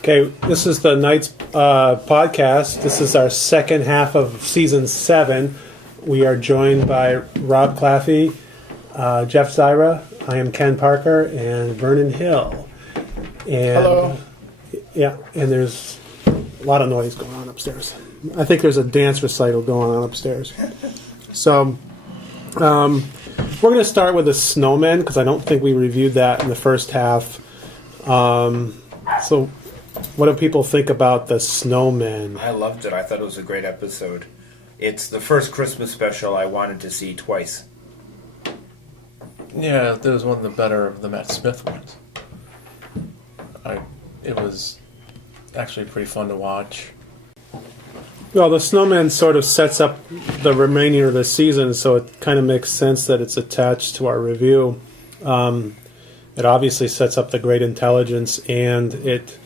Okay, this is the Knights podcast. This is our second half of season 7. We are joined by Rob Claffey, Jeff Zyra. I am Ken Parker, and Vernon Hill. And, hello. Yeah, and there's a lot of noise going on upstairs. I think there's a dance recital going on upstairs. So, we're going to start with the snowmen, because I don't think we reviewed that in the first half. So, what do people think about the snowmen? I loved it. I thought it was a great episode. It's the first Christmas special I wanted to see twice. Yeah, that was one of the better of the Matt Smith ones. It was actually pretty fun to watch. Well, the snowman sort of sets up the remaining of the season, so it kind of makes sense that it's attached to our review. It obviously sets up the Great Intelligence, and it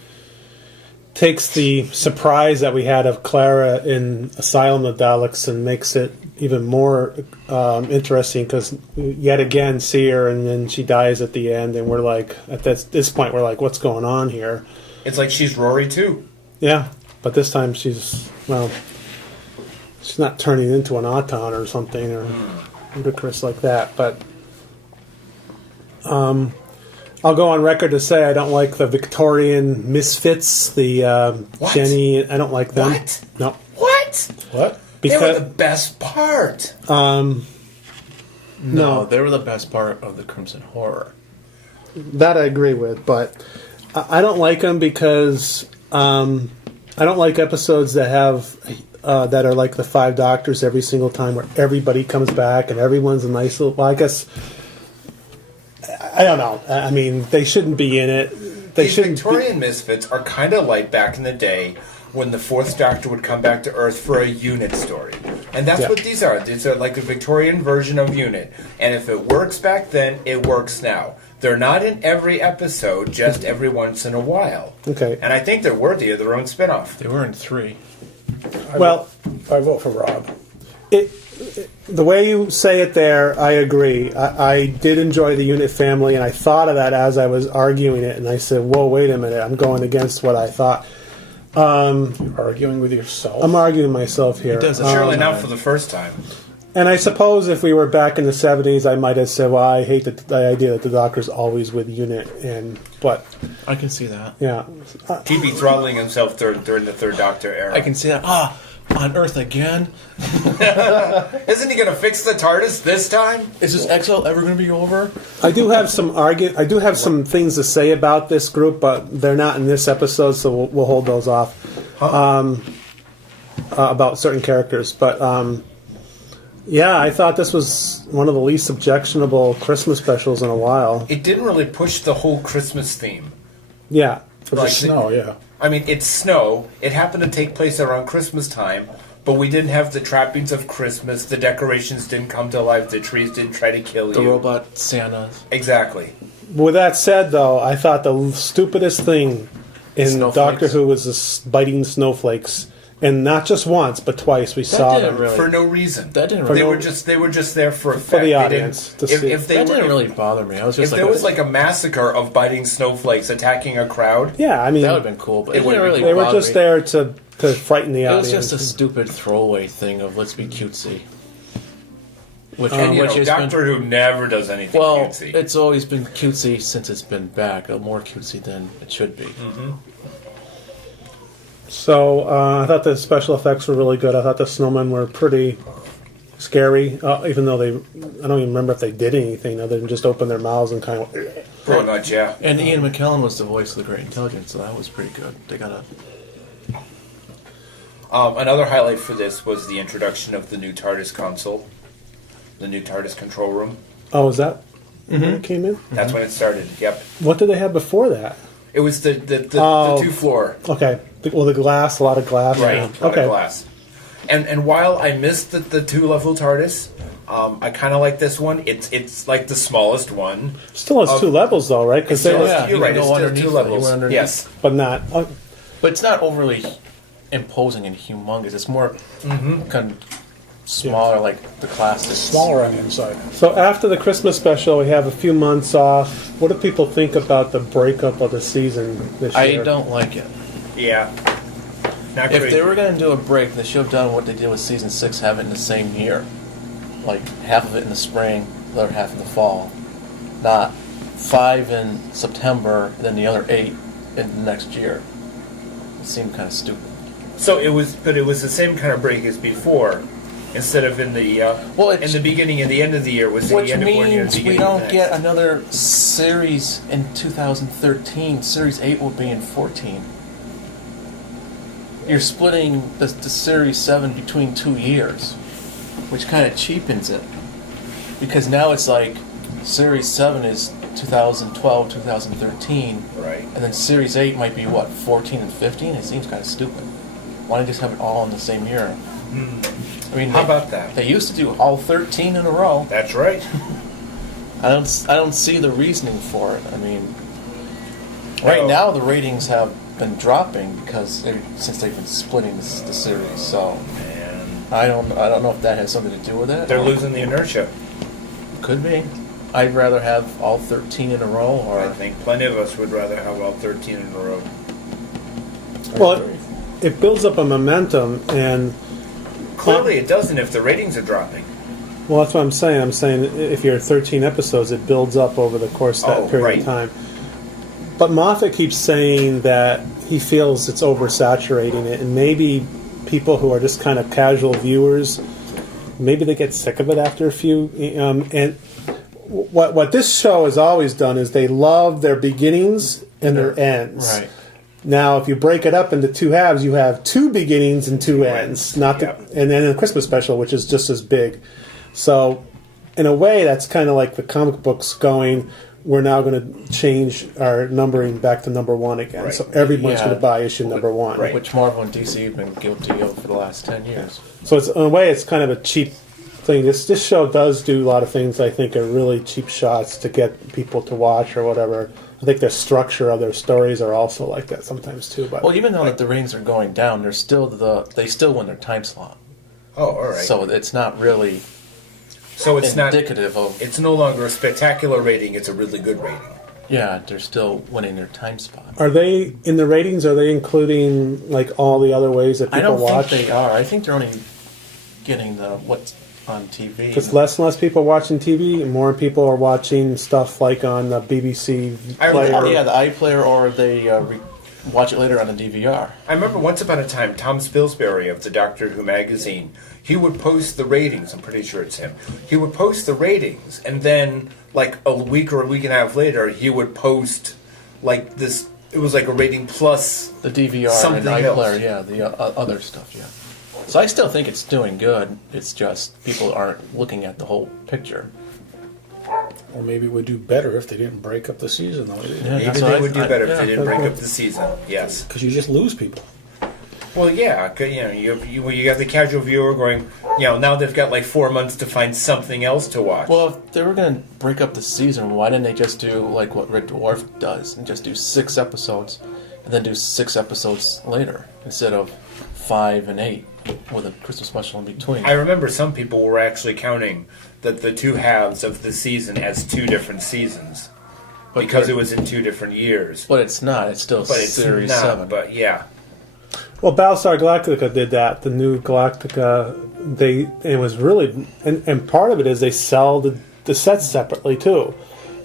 takes the surprise that we had of Clara in Asylum of Daleks and makes it even more interesting, because yet again see her and then she dies at the end, and we're like, at this point we're like, what's going on here? It's like she's Rory too. Yeah, but this time she's not turning into an Auton or something or ludicrous like that. But I'll go on record to say I don't like the Victorian misfits, the Jenny. I don't like them. What? No. What? Because they were the best part. No, they were the best part of the Crimson Horror. that I agree with, but I don't like them because I don't like episodes that have that are like the Five Doctors every single time, where everybody comes back and everyone's a nice little. Well, I guess I don't know. I mean, they shouldn't be in it. These Victorian misfits are kind of like back in the day when the Fourth Doctor would come back to Earth for a Unit story. And that's what these are. These are like a Victorian version of Unit. And if it works back then, it works now. They're not in every episode, just every once in a while. Okay. And I think they're worthy of their own spin-off. They were in 3. I vote for Rob. The way you say it there, I agree. I did enjoy the Unit family, and I thought of that as I was arguing it, and I said, whoa, wait a minute, I'm going against what I thought. You're arguing with yourself. I'm arguing myself here. He does it. Surely not for the first time. And I suppose if we were back in the 70s, I might have said, well, I hate the idea that the Doctor's always with Unit, but I can see that. yeah. He'd be throttling himself during the Third Doctor era. I can see that. On Earth again? Isn't he going to fix the TARDIS this time? Is this exile ever going to be over? I do have some things to say about this group, but they're not in this episode, so we'll hold those off. About certain characters, but yeah, I thought this was one of the least objectionable Christmas specials in a while. It didn't really push the whole Christmas theme. Yeah. For the snow, yeah. I mean, it's snow. It happened to take place around Christmas time, but we didn't have the trappings of Christmas. The decorations didn't come to life. The trees didn't try to kill you. The robot Santas. Exactly. With that said, though, I thought the stupidest thing in Snowflakes. Doctor Who was this biting snowflakes, and not just once, but twice we saw didn't them. really- For no reason. That didn't They really... were just there for effect. For the They audience didn't- to see. If they That were, didn't really bother me. I was if just there was like a massacre of biting snowflakes attacking a crowd, Yeah, I mean, that would have been cool, but It it would've didn't been really they were bother just me. there to frighten the It was audience. just a stupid throwaway thing of let's be cutesy. Which, and you which know, has Doctor been, Who never does anything well, cutesy. it's always been cutesy since it's been back, more cutesy than it should be. So I thought the special effects were really good. I thought the snowmen were pretty scary, even though I don't even remember if they did anything other than just open their mouths and kind of. Pretty much, yeah. And Ian McKellen was the voice of the Great Intelligence, so that was pretty good. They got a... Another highlight for this was the introduction of the new TARDIS console, the new TARDIS control room. Oh, is that when it came in? That's when it started. Yep. What did they have before that? It was the Oh. 2-floor. Okay, the glass, a lot of glass. Right. Yeah. A lot of glass. And while I missed the 2-level TARDIS, I kind of like this one. It's like the smallest one. Still has 2 levels though, right? Because Still they has- were, you're you right. can It's go still underneath 2 it. levels. You went underneath. Yes. but not. But it's not overly imposing and humongous. It's more kind of smaller, like the classic. Smaller on the inside. So after the Christmas special, we have a few months off. What do people think about the breakup of the season this I year? don't like it. Yeah. Not If crazy. they were going to do a break, they should have done what they did with season 6, have it in the same year. Like, half of it in the spring, the other half in the fall. Not 5 in September, then the other 8 in the next year. It seemed kind of stupid. So it was the same kind of break as before. Instead of in the in the beginning and the end of the year, was the Which end of one year, the means we beginning of the don't next. get another series in 2013. Series 8 will be in 14. You're splitting the Series 7 between 2 years, which kind of cheapens it. Because now it's like Series 7 is 2012, 2013, Right. and then Series 8 might be, what, 14 and 15? It seems kind of stupid. Why don't you just have it all in the same year? I mean, How about that? They used to do all 13 in a row. That's right. I don't see the reasoning for it. I mean, right No. now the ratings have been dropping because since they've been splitting the series. So And I don't know if that has something to do with it. they're losing the inertia. Could be. I'd rather have all 13 in a row, or I think plenty of us would rather have all 13 in a row. Well, it builds up a momentum, and Clearly, it doesn't if the ratings are dropping. well, that's what I'm saying. I'm saying if you're 13 episodes, it builds up over the course of that Oh, period right. of time. But Moffat keeps saying that he feels it's oversaturating it, and maybe people who are just kind of casual viewers, maybe they get sick of it after a few. And what this show has always done is they love their beginnings and their ends. right. Now, if you break it up into two halves, you have two beginnings and two ends. Yep. And then a Christmas special, which is just as big. So, in a way, that's kind of like the comic books going, we're now going to change our numbering back to number 1 again. Right. So everyone's Yeah. going to buy issue number 1. Right. Which Marvel and DC have been guilty of for the last 10 years. So, it's, in a way, it's kind of a cheap thing. This show does do a lot of things I think are really cheap shots to get people to watch or whatever. I think the structure of their stories are also like that sometimes too. But Well, even though that the ratings are going down, they still win their time slot. Oh, all right. So it's not really So it's not. indicative of. It's no longer a spectacular rating. It's a really good rating. Yeah, they're still winning their time spot. are they in the ratings? Are they including like all the other ways that I people don't watch? think they are. I think they're only getting the what's on TV. Because less and less people watching TV, and more people are watching stuff like on the BBC I player. remember- Yeah, the iPlayer, or they watch it later on the DVR. I remember once upon a time, Tom Spilsbury of the Doctor Who magazine, he would post the ratings. I'm pretty sure it's him. He would post the ratings, and then like a week or a week and a half later, he would post like this. It was like a rating plus. The DVR Something and else. iPlayer, yeah, the other stuff, yeah. So I still think it's doing good. It's just people aren't looking at the whole picture. Or maybe it would do better if they didn't break up the season, though. Yeah, Maybe that's they what would do better if yeah. they didn't break up the season. Yes. Because you just lose people. Well, yeah, 'cause, you got the casual viewer going, now they've got like 4 months to find something else to watch. Well, if they were going to break up the season, why didn't they just do like what Red Dwarf does and just do 6 episodes and then do 6 episodes later instead of 5 and 8 with a Christmas special in between? I remember some people were actually counting the two halves of the season as 2 different seasons because it was in 2 different years. But it's not. It's still But it's Series not. 7. But yeah, Well, Battlestar Galactica did that. The new Galactica, it was really, and part of it is they sell the sets separately too.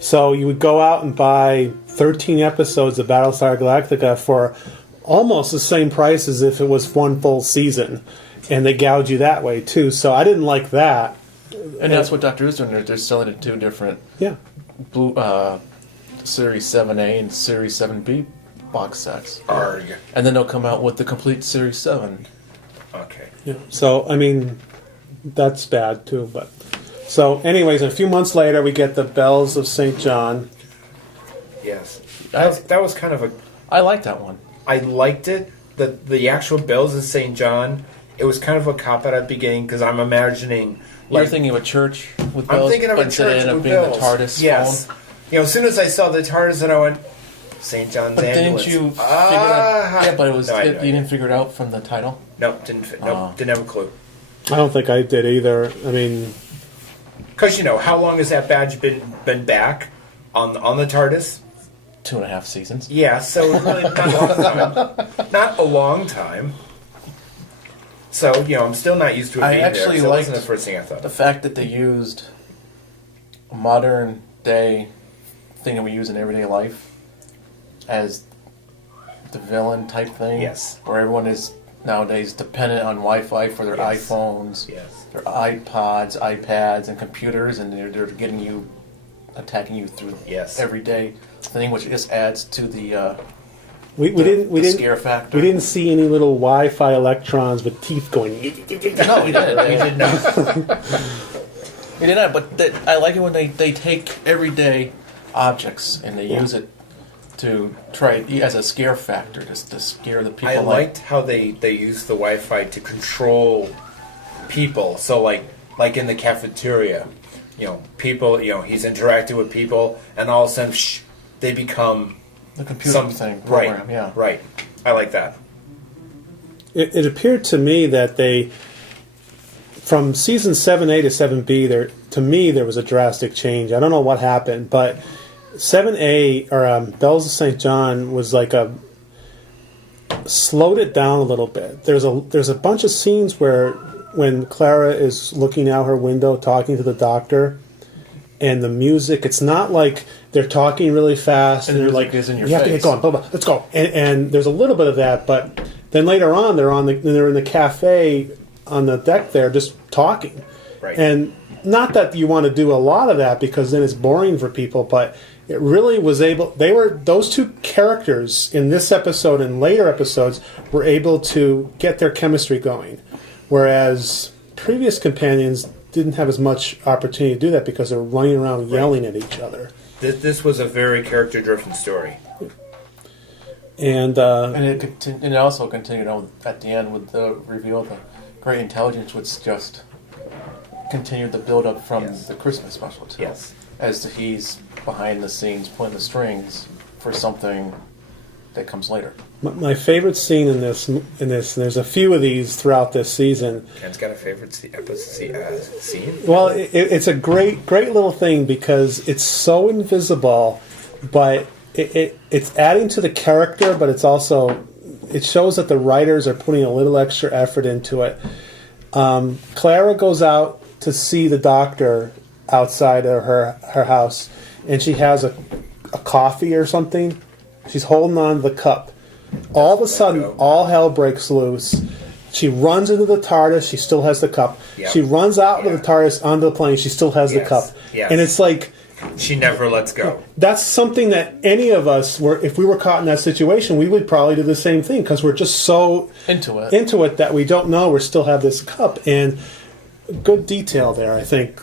So you would go out and buy 13 episodes of Battlestar Galactica for almost the same price as if it was one full season, and they gouge you that way too. So I didn't like that. And that's what Doctor Who's doing. They're selling it 2 different Yeah. blue, Series 7A and Series 7B box sets. arg. And then they'll come out with the complete Series 7. Okay. Yeah. So I mean, that's bad too. But so, anyways, a few months later, we get the Bells of St. John. Yes. That was kind of a. I like that one. I liked it. The actual Bells of St. John, it was kind of a cop out at the beginning because I'm imagining. You're Like, thinking of a church with I'm bells, thinking of but a instead it church ended up with being bells. the TARDIS Yes. phone. As soon as I saw the TARDIS, and I went, St. John's But ambulance. didn't you figure out? Yeah, but it was No, I you know, didn't figure it out from the title. Nope, didn't fit. Nope, Oh. didn't have a clue. I don't think I did either. I mean, Because how long has that badge been back on the TARDIS? 2.5 seasons. Yeah, so really not a long time. Not a long time. So, I'm still not used to it I being actually there. So that liked wasn't the first thing I thought The of. fact that they used a modern day thing that we use in everyday life as the villain type thing. Yes. Where everyone is nowadays dependent on Wi-Fi for their Yes. iPhones, Yes. their iPods, iPads, and computers, and they're attacking you through Yes. everyday thing, which just adds to the We didn't scare factor. we didn't see any little Wi-Fi electrons with teeth going. No, we didn't. We did not. We did not, but I like it when they take everyday objects and they use it to try as a scare factor, just to scare the people. I liked how they used the Wi-Fi to control people. So like in the cafeteria, people, he's interacting with people, and all of a sudden, they become the computer thing program. Right, Yeah, right. I like that. It appeared to me that they, from season 7A to 7B, there was a drastic change. I don't know what happened, but 7A or Bells of St. John was like slowed it down a little bit. There's a bunch of scenes where when Clara is looking out her window talking to the doctor, and the music, it's not like they're talking really fast And and the they're music like, is in your you have to get face. going, blah, blah, let's go. And there's a little bit of that, but then later on they're in the cafe on the deck there just talking. Right. And not that you want to do a lot of that because then it's boring for people, but it really was those two characters in this episode and later episodes were able to get their chemistry going. Whereas previous companions didn't have as much opportunity to do that because they're running around yelling at each other. This was a very character-driven story. And and it also continued on at the end with the reveal of the great intelligence, which just continued the build-up from Yes. the Christmas special too. Yes. As to he's behind the scenes pulling the strings for something that comes later. my favorite scene in this, and there's a few of these throughout this season. Ken's got a favorite scene? Well, it's a great little thing because it's so invisible, but it's adding to the character, but it shows that the writers are putting a little extra effort into it. Clara goes out to see the doctor outside of her house, and she has a coffee or something. She's holding on to the cup. All of a sudden, all hell breaks loose. She runs into the TARDIS. She still has the cup. Yep. She runs out of the TARDIS onto the plane. She still has the Yes. cup. Yes. And it's like, She never lets go. that's something that any of us, if we were caught in that situation, we would probably do the same thing because we're just so Into it. that we don't know we still have this cup. And good detail there, I think.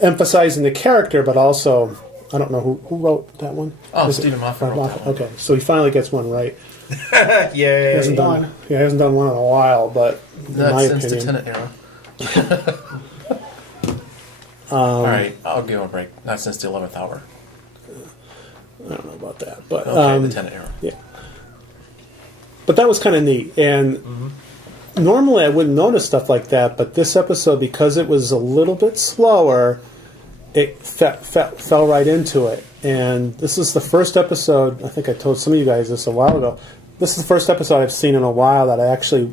Emphasizing the character, but also, I don't know who wrote that one. Oh, Is it- Stephen Moffat wrote that one. Okay, so he finally gets one right. Yay. He hasn't done one in a while, but in Not my since opinion, the Tenet era. All right, I'll give him a break. Not since the 11th hour. I don't know about that, but Okay, the Tenet era. but that was kind of neat. And normally I wouldn't notice stuff like that, but this episode, because it was a little bit slower, it fell right into it. And this is the first episode, I think I told some of you guys this a while ago, this is the first episode I've seen in a while that I actually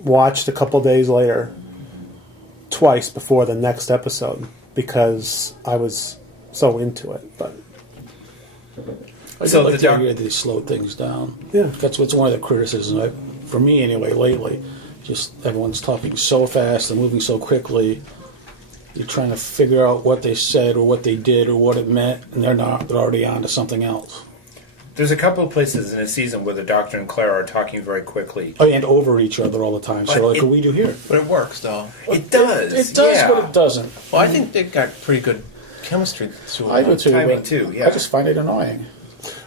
watched a couple days later, twice before the next episode, because I was so into it. But I So so like the the doc- idea that they slowed things down. Yeah. That's what's one of the criticisms, for me anyway, lately. Just everyone's talking so fast and moving so quickly. You're trying to figure out what they said or what they did or what it meant, and they're already on to something else. There's a couple of places in a season where the Doctor and Clara are talking very quickly. Oh, and over each other all the time. But So like it- what we do here. But it works, though. It does. It does, yeah. but it doesn't. Well, I think they've got pretty good chemistry through I do too. timing but too, yeah. I just find it annoying.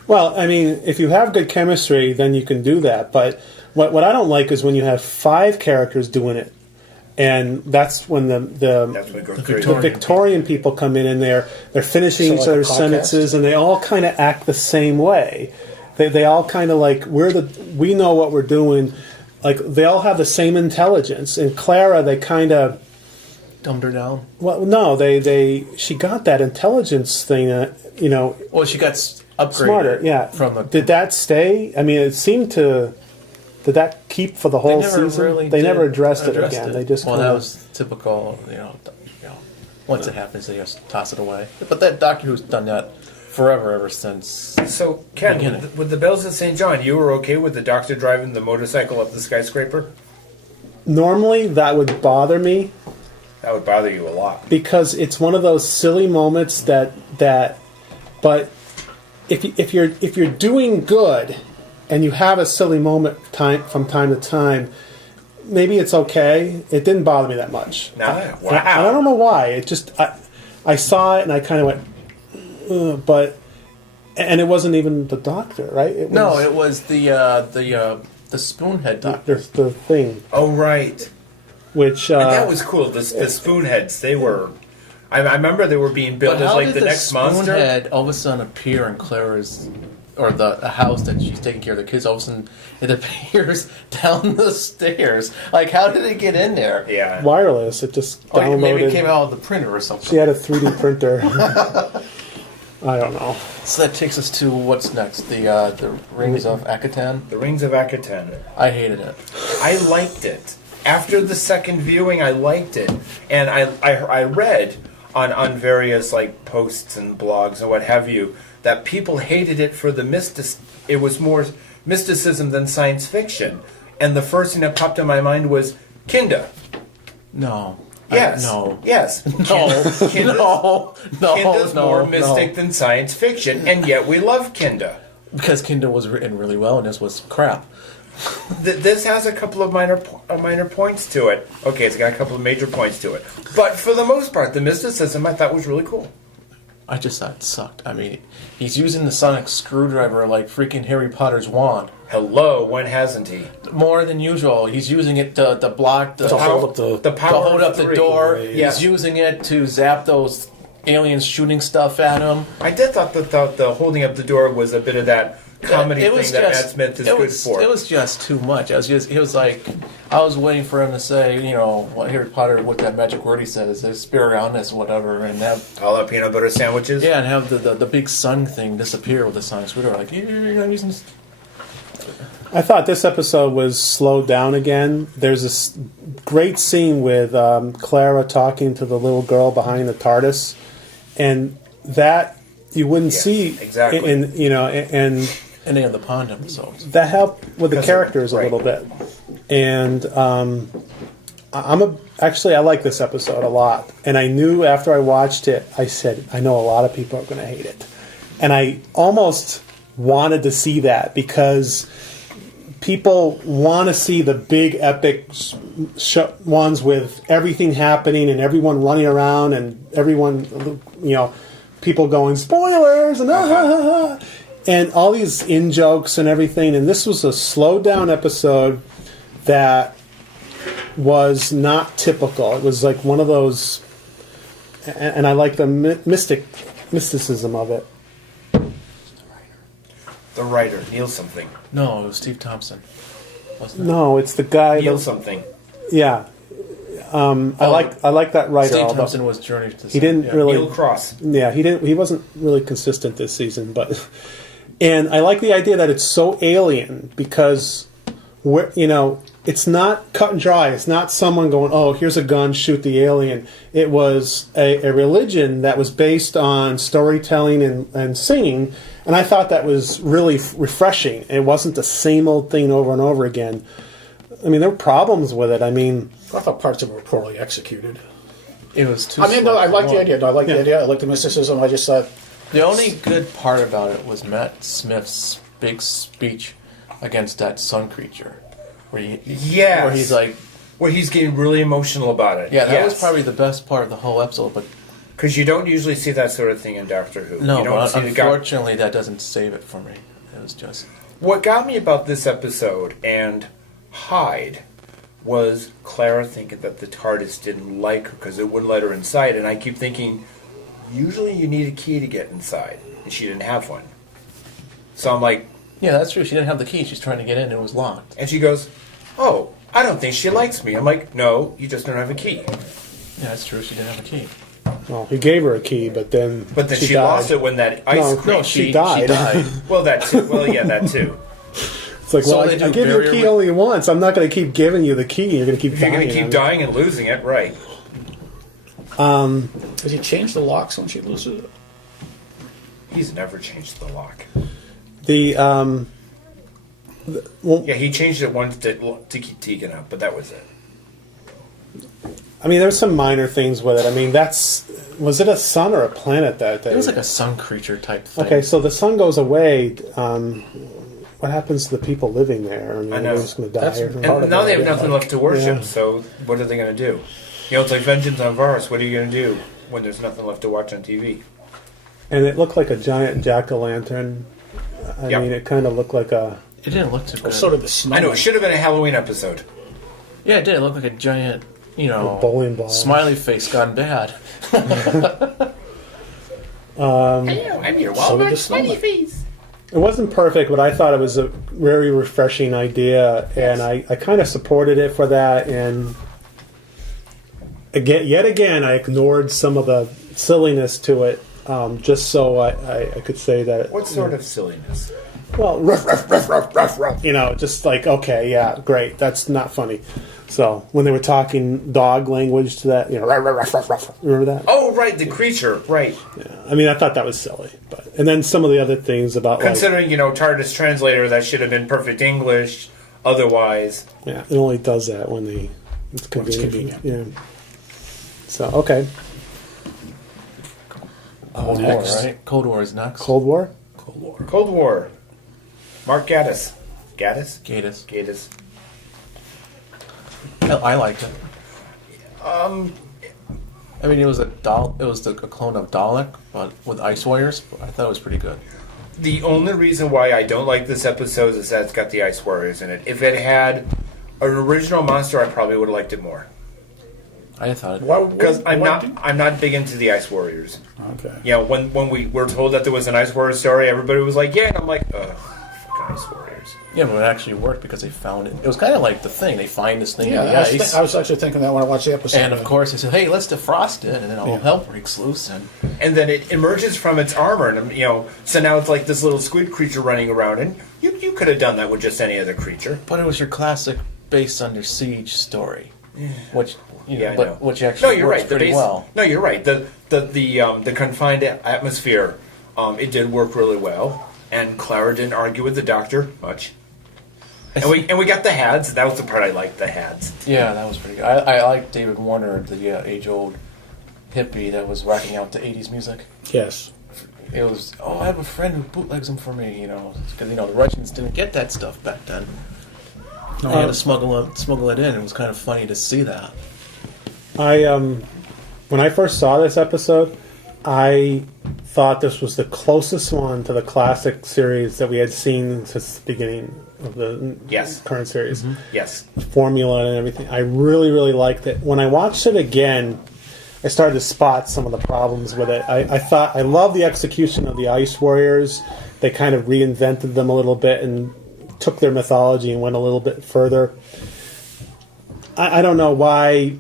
well, I mean, if you have good chemistry, then you can do that. But what I don't like is when you have 5 characters doing it, and that's when That's what goes crazy. the Victorian people come in and they're finishing So each like a other's podcast? sentences, and they all kind of act the same way. They all kind of like we know what we're doing. Like they all have the same intelligence. And Clara, they kind of dumbed her down. Well, no, she got that intelligence thing. Well, she got upgraded. Smarter. Yeah. From the Did that stay? I mean, it seemed to. Did that keep for the whole season? They never addressed it again. They just that was typical. Once it happens, they just toss it away. But that Doctor Who's done that forever, ever since. So, Ken, Beginning. with the Bells of St. John, you were okay with the Doctor driving the motorcycle up the skyscraper? Normally, that would bother me That would bother you a lot. because it's one of those silly moments that. But if you're doing good, and you have a silly moment from time to time, maybe it's okay. It didn't bother me that much. Wow. I don't know why. It just I saw it and I kind of went, but and it wasn't even the Doctor, right? It was the Spoonhead Doctor. the thing, Oh, right. which And that was cool. The Spoonheads, they were... I remember they were being billed as like the next monster. Spoonhead all of a sudden appear in Clara's, or the house that she's taking care of the kids? All of a sudden, it appears down the stairs. Like, how did it get in there? Yeah. wireless. It just Oh, downloaded. maybe it came out of the printer or something. She had a 3D printer. I don't know. So that takes us to what's next? The Rings of Akatan. The Rings of Akatan. I hated it. I liked it. After the second viewing, I liked it. And I read on various like posts and blogs and what have you that people hated it for the it was more mysticism than science fiction. And the first thing that popped in my mind was Kinda. No. Yes. No. Yes. No. Kinda's, No. Kinda's more No. mystic than science fiction, and yet we love Kinda. Because Kinda was written really well, and this was crap. This has a couple of minor points to it. Okay, it's got a couple of major points to it. But for the most part, the mysticism I thought was really cool. I just thought it sucked. I mean, he's using the sonic screwdriver like freaking Harry Potter's wand. Hello, when hasn't he? More than usual. He's using it to block the... To hold up the- the to power hold of up the three. door. Yes. He's using it to zap those aliens shooting stuff at him. I did thought that the holding up the door was a bit of that comedy It thing was that just- Matt Smith is it good was, for. It was just too much. It was like, I was waiting for him to say, what Harry Potter, what that magic word he said is Expelliarmus, whatever, and have All our peanut butter sandwiches. and have the big sun thing disappear with the sonic screwdriver. Like, you're not using this. I thought this episode was slowed down again. There's this great scene with Clara talking to the little girl behind the TARDIS, and that you wouldn't Yes, see exactly. and Any of the pond episodes. that helped with the Because- characters a right. little bit. And I like this episode a lot. And I knew after I watched it, I said, I know a lot of people are going to hate it. And I almost wanted to see that because people want to see the big epic ones with everything happening and everyone running around and everyone, people going spoilers and all these in jokes and everything. And this was a slowed down episode that was not typical. It was like one of those, and I like the mysticism of it. The writer, Neil something. No, it was Steve Thompson. Wasn't it? No, it's the guy. Neil something. Yeah, I like that writer. Steve although Thompson was Journey to the he didn't really. Neil Cross. Yeah, he wasn't really consistent this season, but and I like the idea that it's so alien because it's not cut and dry. It's not someone going, "Oh, here's a gun, shoot the alien." It was a religion that was based on storytelling and singing, and I thought that was really refreshing. It wasn't the same old thing over and over again. I mean, there were problems with it. I mean, I thought parts of it were poorly executed. It was too. I mean, no, slow. I like the idea. No, I like the idea. I like the mysticism. I just thought The only good part about it was Matt Smith's big speech against that sun creature, where Yes. where he's like, Where he's getting really emotional about it. yeah, that was probably the best part of the whole episode. But Because you don't usually see that sort of thing in Doctor Who. no, you don't but see the guy. unfortunately, that doesn't save it for me. It was just What got me about this episode and Hyde was Clara thinking that the TARDIS didn't like her because it wouldn't let her inside, and I keep thinking, usually you need a key to get inside, and she didn't have one. So I'm like, yeah, that's true. She didn't have the key. She's trying to get in, and it was locked. and she goes, "Oh, I don't think she likes me." I'm like, "No, you just don't have a key." Yeah, that's true. She didn't have a key. Well, he gave her a key, but then she died. lost it when that ice cream. No, she died. She died. Well, that too. Well, yeah, that too. It's like, So well, they I do give you a barrier key with- only once. I'm not going to keep giving you the key. You're going to keep If you're dying. going to keep dying and losing it, right? Does he change the locks when she loses it? He's never changed the lock. Well, Yeah, he changed it once to keep Tegan up, but that was it. I mean, there's some minor things with it. I mean, was it a sun or a planet that day? It was like a sun creature type thing. Okay, so the sun goes away. What happens to the people living there? I mean, I know. they're just going to die. That's or part And now they have yeah. nothing left to worship, Yeah. so what are they going to do? You know, it's like Vengeance on Varus. What are you going to do when there's nothing left to watch on TV? And it looked like a giant jack-o'-lantern. I Yep. mean, it kind of looked like a... It didn't look too good. So did the snow. I know, it should have been a Halloween episode. Yeah, it did. It looked like a giant, A bowling ball. smiley face gone bad. I'm your So did the snowman. It wasn't perfect, but I thought it was a very refreshing idea, and I kind of supported it for that. And yet again, I ignored some of the silliness to it, just so I could say that. What sort of silliness? Well, ruff, ruff, ruff, ruff, ruff, ruff. Just like, okay, yeah, great, that's not funny. So when they were talking dog language to that, ruff, ruff, ruff, ruff, remember that? Oh, right, the creature, right. Yeah. I mean, I thought that was silly, and then some of the other things about Considering, TARDIS translator, that should have been perfect English. Otherwise, yeah, it only does that when it's convenient. convenient. Yeah. So okay, Cold War, Next. right? Cold War is next. Cold War. Cold War. Cold War. Mark Gatiss. Gaddis? Gatiss. Gatiss. I liked it. I mean, it was a clone of Dalek, but with Ice Warriors. But I thought it was pretty good. The only reason why I don't like this episode is that it's got the Ice Warriors in it. If it had an original monster, I probably would have liked it more. I thought it. Because I'm not big into the Ice Warriors. Okay. Yeah, when we were told that there was an Ice Warrior story, everybody was like, yeah, and I'm like, ugh, fucking Ice Warriors. Yeah, but it actually worked because they found it. It was kind of like the Thing. They find this thing Yeah, in the ice. I was actually thinking that when I watched the episode. And of course, they said, "Hey, let's defrost it," and then all Yeah. hell breaks loose. And And then it emerges from its armor, and so now it's like this little squid creature running around, and you could have done that with just any other creature. but it was your classic base under siege story, which Yeah, I but know. which actually No, you're works right. The pretty base, well. No, you're right. The confined atmosphere, it did work really well, and Clara didn't argue with the Doctor much. And we got the Hads. That was the part I liked. The Hads. Yeah, that was pretty good. I like David Warner, the age-old hippie that was rocking out to 80s music. Yes. It was, I have a friend who bootlegs them for me, because, the Russians didn't get that stuff back then. They had to smuggle it in. It was kind of funny to see that. When I first saw this episode, I thought this was the closest one to the classic series that we had seen since the beginning of the Yes. current series. Yes. Formula and everything. I really, really liked it. When I watched it again, I started to spot some of the problems with it. I thought I love the execution of the Ice Warriors. They kind of reinvented them a little bit and took their mythology and went a little bit further. I don't know why,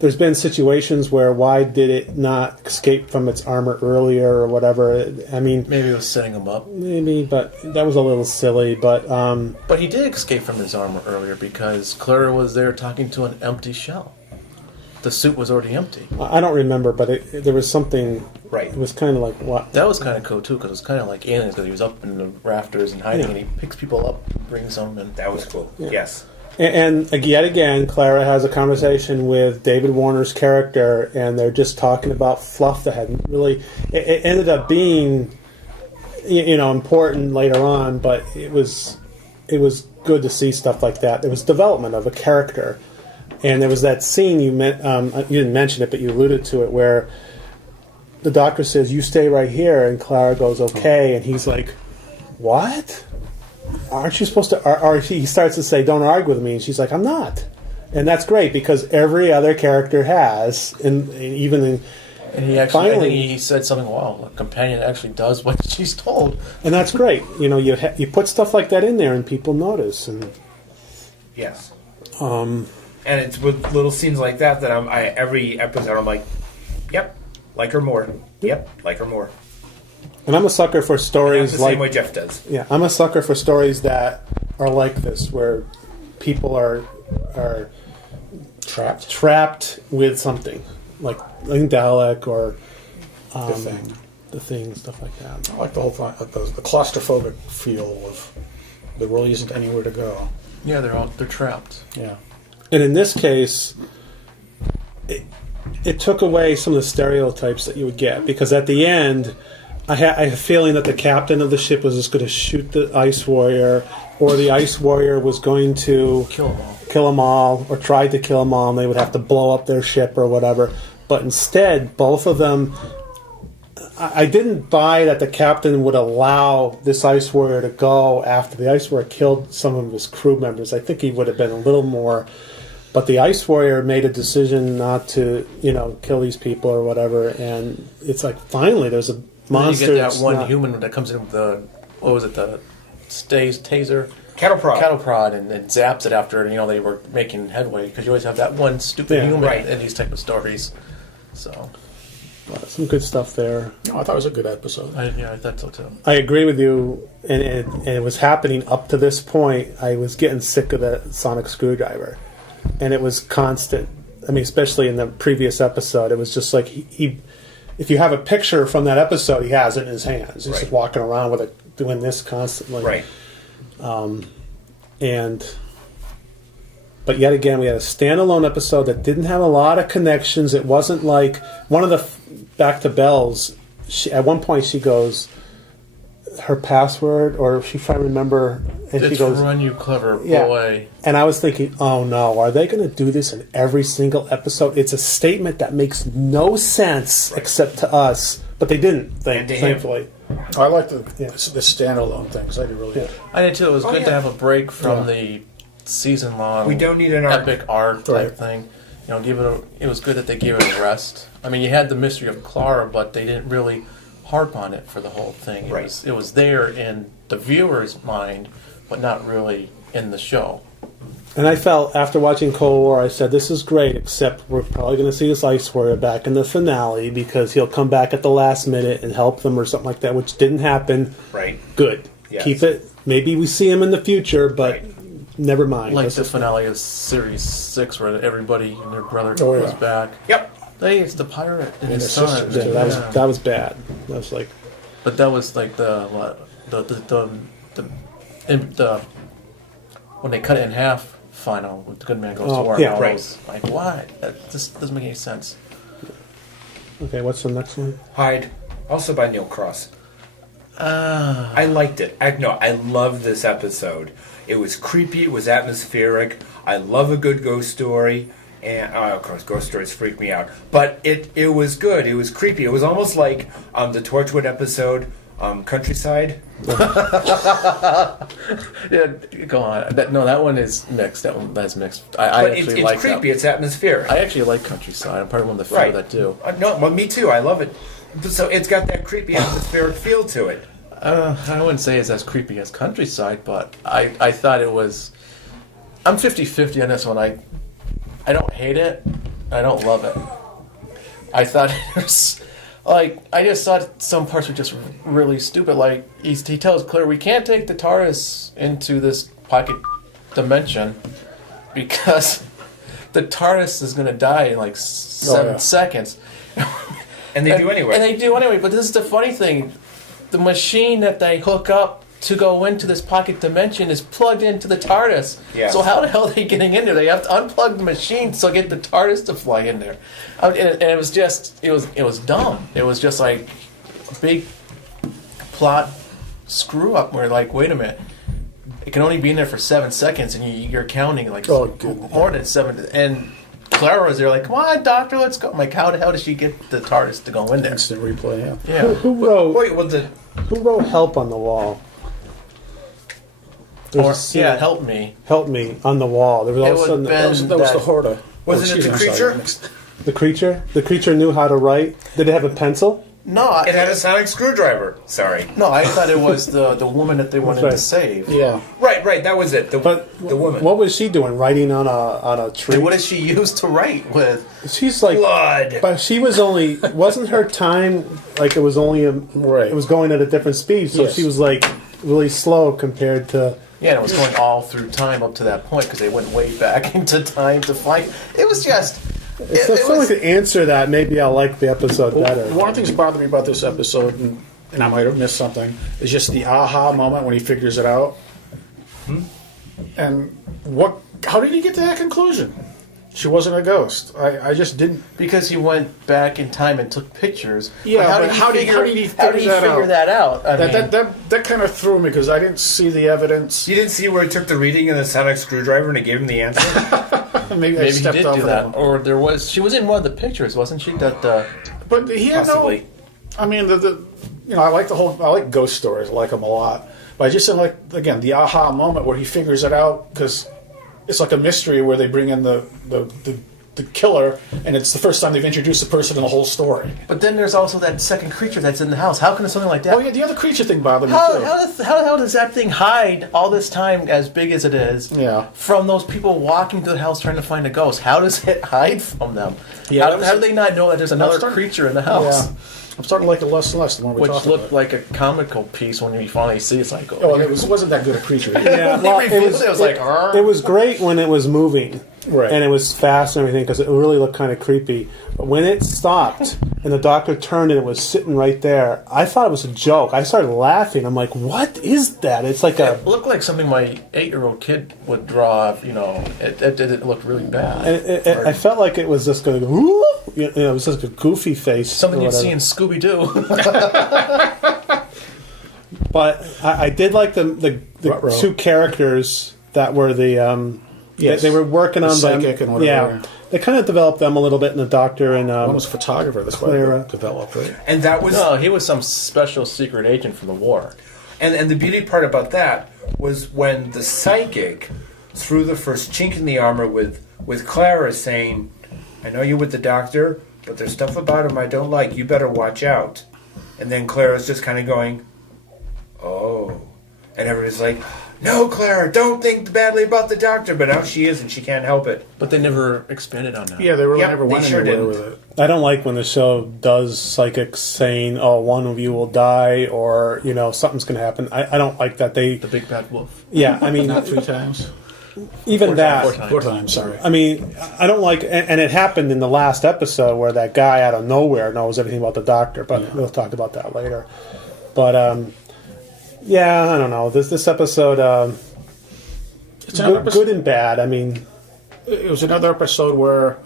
there's been situations where why did it not escape from its armor earlier or whatever. I mean, Maybe it was setting him up. maybe, but that was a little silly. But But he did escape from his armor earlier because Clara was there talking to an empty shell. The suit was already empty. I don't remember, but there was something. Right. It was kind of like what? That was kind of cool too, because it was kind of like aliens. Because he was up in the rafters and hiding, Yeah. and he picks people up, brings them, and That was cool. Yes. And yet again, Clara has a conversation with David Warner's character, and they're just talking about fluff that hadn't really. It ended up being, important later on, but it was good to see stuff like that. There was development of a character, and there was that scene you didn't mention it, but you alluded to it, where the Doctor says, "You stay right here," and Clara goes, "Okay," and he's like, "What? Aren't you supposed to?" Or he starts to say, "Don't argue with me," and she's like, "I'm not." And that's great because every other character has, and even in, and he actually, I finally, think he said something. Wow, a companion actually does what she's told. and that's great. You put stuff like that in there, and people notice. And Yes. And it's with little scenes like that every episode I'm like, yep, like her more. Yep, like her more. And I'm a sucker for That's stories the like same way Jeff does. yeah, I'm a sucker for stories that are like this, where people are trapped with something like Dalek or the thing, stuff like that. I like the whole thing, the claustrophobic feel of there really isn't anywhere to go. Yeah, they're trapped. Yeah. And in this case, it took away some of the stereotypes that you would get, because at the end, I had a feeling that the captain of the ship was just going to shoot the Ice Warrior, or the Ice Warrior was going to Kill them all. or tried to kill them all, and they would have to blow up their ship or whatever. But instead, both of them, I didn't buy that the captain would allow this Ice Warrior to go after the Ice Warrior killed some of his crew members. I think he would have been a little more. But the Ice Warrior made a decision not to, kill these people or whatever. And it's like, finally, there's a monster. You get that's that one not- human that comes in with the, the taser? Cattle prod. Cattle prod and zaps it after, they were making headway. Because you always have that one stupid Yeah. human Right. in these type of stories. So, Some good stuff there. No, I thought it was a good episode. I thought so too. I agree with you, and it was happening up to this point. I was getting sick of the sonic screwdriver, and it was constant. I mean, especially in the previous episode, it was just like he if you have a picture from that episode, he has it in his hands. He's Right. just walking around with it, doing this constantly. Right. But yet again, we had a standalone episode that didn't have a lot of connections. It wasn't like one of the back to Bells. At one point, she goes her password, or she trying to remember, and she It's goes, Run, You Clever Yeah. Boy. and I was thinking, oh no, are they going to do this in every single episode? It's a statement that makes no sense except to us, but they didn't. And to him. Thankfully, I like the Yeah. standalone things. I do really. Yeah. I did too. It was Oh, good yeah. to have a break from Yeah. the season-long We don't need an arc. epic arc type Right. thing. It was good that they gave it a rest. I mean, you had the mystery of Clara, but they didn't really harp on it for the whole thing. Right. It was there in the viewer's mind, but not really in the show. and I felt after watching Cold War, I said, this is great, except we're probably going to see this Ice Warrior back in the finale because he'll come back at the last minute and help them or something like that, which didn't happen. Right. Good. Yes. Keep it. Maybe we see him in the future, but Right. never mind. Like Let's the just- finale of Series 6, where everybody and their brother Oh, goes yeah. back. Yep. Hey, it's the pirate and And his his son. sisters, Yeah, too. that was bad. That was like, But that was like the when they cut it in half final with the Good Man Goes to Oh, War. yeah, I right. was like, why? That just doesn't make any sense. okay, what's the next one? Hyde. Also by Neil Cross. Ah. I liked it. I loved this episode. It was creepy. It was atmospheric. I love a good ghost story. And of course, ghost stories freak me out. But it was good. It was creepy. It was almost like the Torchwood episode, Countryside. Yeah, go on. That one is mixed. That's mixed. I But actually it's like creepy. that. It's atmospheric. I actually like Countryside. I'm probably one of the few Right. that do. No, well, me too. I love it. So it's got that creepy atmospheric feel to it. I wouldn't say it's as creepy as Countryside, but I thought it was. I'm 50-50 on this one. I don't hate it. I don't love it. I thought it was like I just thought some parts were just really stupid. Like he tells Claire, we can't take the TARDIS into this pocket dimension because the TARDIS is going to die in like 7 seconds. And they do anyway. And they do anyway. But this is the funny thing: the machine that they hook up to go into this pocket dimension is plugged into the TARDIS. Yes. So how the hell are they getting in there? They have to unplug the machine to get the TARDIS to fly in there. And it was just it was dumb. It was just like a big plot screw up. Where like, wait a minute, it can only be in there for 7 seconds, and you're counting like more than 7. And Clara was there like, come on, Doctor, let's go. I'm like, how the hell did she get the TARDIS to go in there? Instant replay. Yeah. Yeah. Who wrote Help on the wall? There's Or, a scene, yeah, help me. Help me on the wall. There was all of a It sudden would That was the Horda. Wasn't it the I'm sorry, creature? I mixed- the creature. The creature knew how to write. Did it have a pencil? No, It had a sonic screwdriver. Sorry. no, I thought it was the woman that they wanted to right. save. Yeah. Right. That was it. But the woman. what was she doing? Writing on a tree? And what did she use to write with? She's like, Blood. but she was only wasn't her time like it was only Right. it was going at a different speed, so Yes. she was like really slow compared to. Yeah, and it was going all through time up to that point because they went way back into time to find. It was just. So It if someone was, could answer that, maybe I'll like the episode better. One of the things that bothered me about this episode, and I might have missed something, is just the aha moment when he figures it out. And what? How did he get to that conclusion? She wasn't a ghost. I just didn't. because he went back in time and took pictures. Yeah, But but how did he how figure did he that figure out? that out? I mean, That kind of threw me because I didn't see the evidence. You didn't see where he took the reading of the sonic screwdriver and it gave him the answer? Maybe I maybe he stepped did off do of that, or there was. She was in one of the pictures, wasn't she? That But he had Possibly. no. I mean, I like I like ghost stories. I like them a lot. But I just didn't like, again, the aha moment where he figures it out because it's like a mystery where they bring in the killer, and it's the first time they've introduced the person in the whole story. But then there's also that second creature that's in the house. How can something like that? Oh yeah, the other creature thing bothered me How too. how does that thing hide all this time, as big as it is, Yeah. from those people walking to the house trying to find a ghost? How does it hide from them? Yeah, how, that was- how do they not know that there's another starting- creature in the house? Yeah. I'm starting to like it less and less the more we Which talk looked about it. like a comical piece when you finally see it's like, Oh, it wasn't that good a creature. Yeah, They well, revealed it was like, it was great when it was moving, Right. and it was fast and everything because it really looked kind of creepy. But when it stopped and the doctor turned and it was sitting right there, I thought it was a joke. I started laughing. I'm like, "What is that?" It's like a. It looked like something my 8-year-old kid would draw. You know, it looked really bad. I felt like it was just going to go. "Ooh," you know, it was just a goofy face. Something or you'd see whatever. in Scooby Doo. But I did like the Ruh-roh. two characters that were the. Yes. They were working The on psychic and whatever. Yeah, they kind of developed them a little bit in the doctor and. One was a photographer. That's why Clara. they developed, right? And that was No, he was some special secret agent from the war. and the beauty part about that was when the psychic threw the first chink in the armor with Clara saying, "I know you're with the doctor, but there's stuff about him I don't like. You better watch out." And then Clara's just kind of going, "Oh," and everybody's like, "No, Clara, don't think badly about the doctor." But now she is, and she can't help it. But they never expanded on that. Yeah, they really Yep, never they went sure anywhere didn't. with it. I don't like when the show does psychics saying, "Oh, one of you will die," or something's going to happen. I don't like that. The big bad wolf. Yeah, I mean, Not 3 times. even that. 4 times, sorry. I mean, I don't like, and it happened in the last episode where that guy out of nowhere knows everything about the doctor. But we'll talk about that later. But yeah, I don't know. This episode, It's another good and bad. I mean, It was another episode where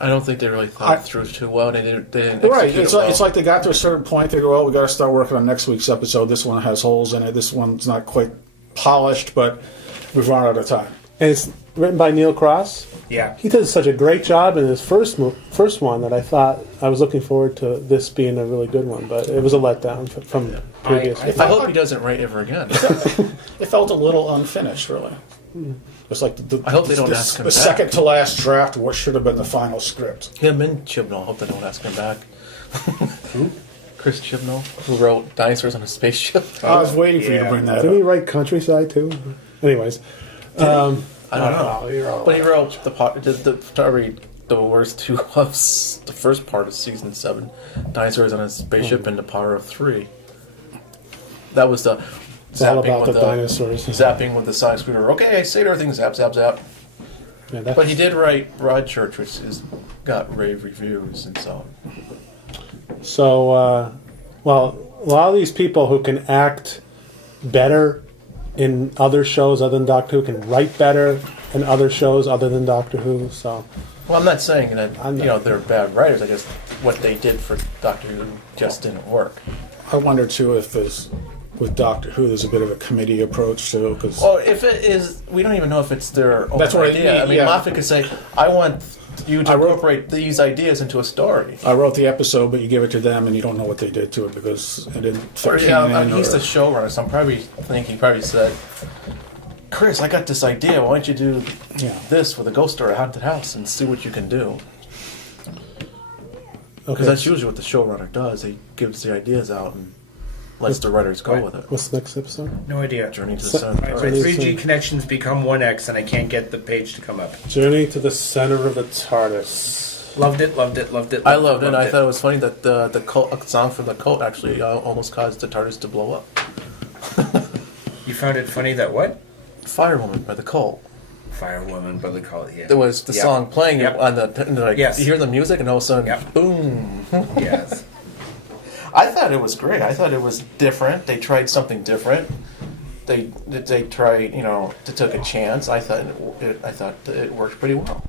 I don't think they really thought it through too well. They didn't right. execute It's it like, well. it's like they got to a certain point. They go, "Well, we got to start working on next week's episode. This one has holes in it. This one's not quite polished, but we've run out of time." and it's written by Neil Cross. Yeah. He did such a great job in his first one that I thought I was looking forward to this being a really good one, but it was a letdown from previous. I hope he doesn't write ever again. It felt a little unfinished, really. It's like I hope they don't ask him the back. second to last draft. What should have been the final script? Him and Chibnall. I hope they don't ask him back. Who? Chris Chibnall, who wrote Dinosaurs on a Spaceship. I was waiting for you to Yeah. bring that Didn't he up. write Countryside too? Anyways, I don't know. oh, you're all But he wrote probably the worst two of the first part of season 7, Dinosaurs on a Spaceship and The Power of 3. That was the It's all zapping about with the dinosaurs. Zapping with the sonic scooter. Okay, I saved everything. Zap, zap, zap. Yeah, that's- But he did write Broadchurch, which is got rave reviews and so on. So, well, a lot of these people who can act better in other shows other than Doctor Who can write better in other shows other than Doctor Who. So, Well, I'm not saying that I'm not- they're bad writers. I just what they did for Doctor Who just didn't work. I wonder too if there's with Doctor Who, there's a bit of a committee approach too, because Or if it is, we don't even know if it's their own That's what I idea. mean, I mean, yeah. Moffat could say, "I want you to I wrote- incorporate these ideas into a story." I wrote the episode, but you give it to them and you don't know what they did to it because it didn't Or, fit yeah, I canon mean, he's or- the showrunner, so he probably said, "Chris, I got this idea. Why don't you do Yeah. this with a ghost or a haunted house and see what you can do?" Because that's usually what the showrunner does. He gives the ideas out and lets the writers go with it. What's the next episode? No idea. Journey to the So- Center. My All Journey- right. 3G connections become 1X, and I can't get the page to come up. Journey to the Center of the TARDIS. Loved it, loved it, loved it. I loved it. I thought it was funny that the cult, a song from the cult actually almost caused the TARDIS to blow up. You found it funny that what? Firewoman by the cult. Firewoman, but they call it, yeah. There was the Yep. song playing Yep. on the and like Yes. you hear the music and all of a sudden Yep. boom. Yes. I thought it was great. I thought it was different. They tried something different. They tried, to take a chance. I thought it worked pretty well.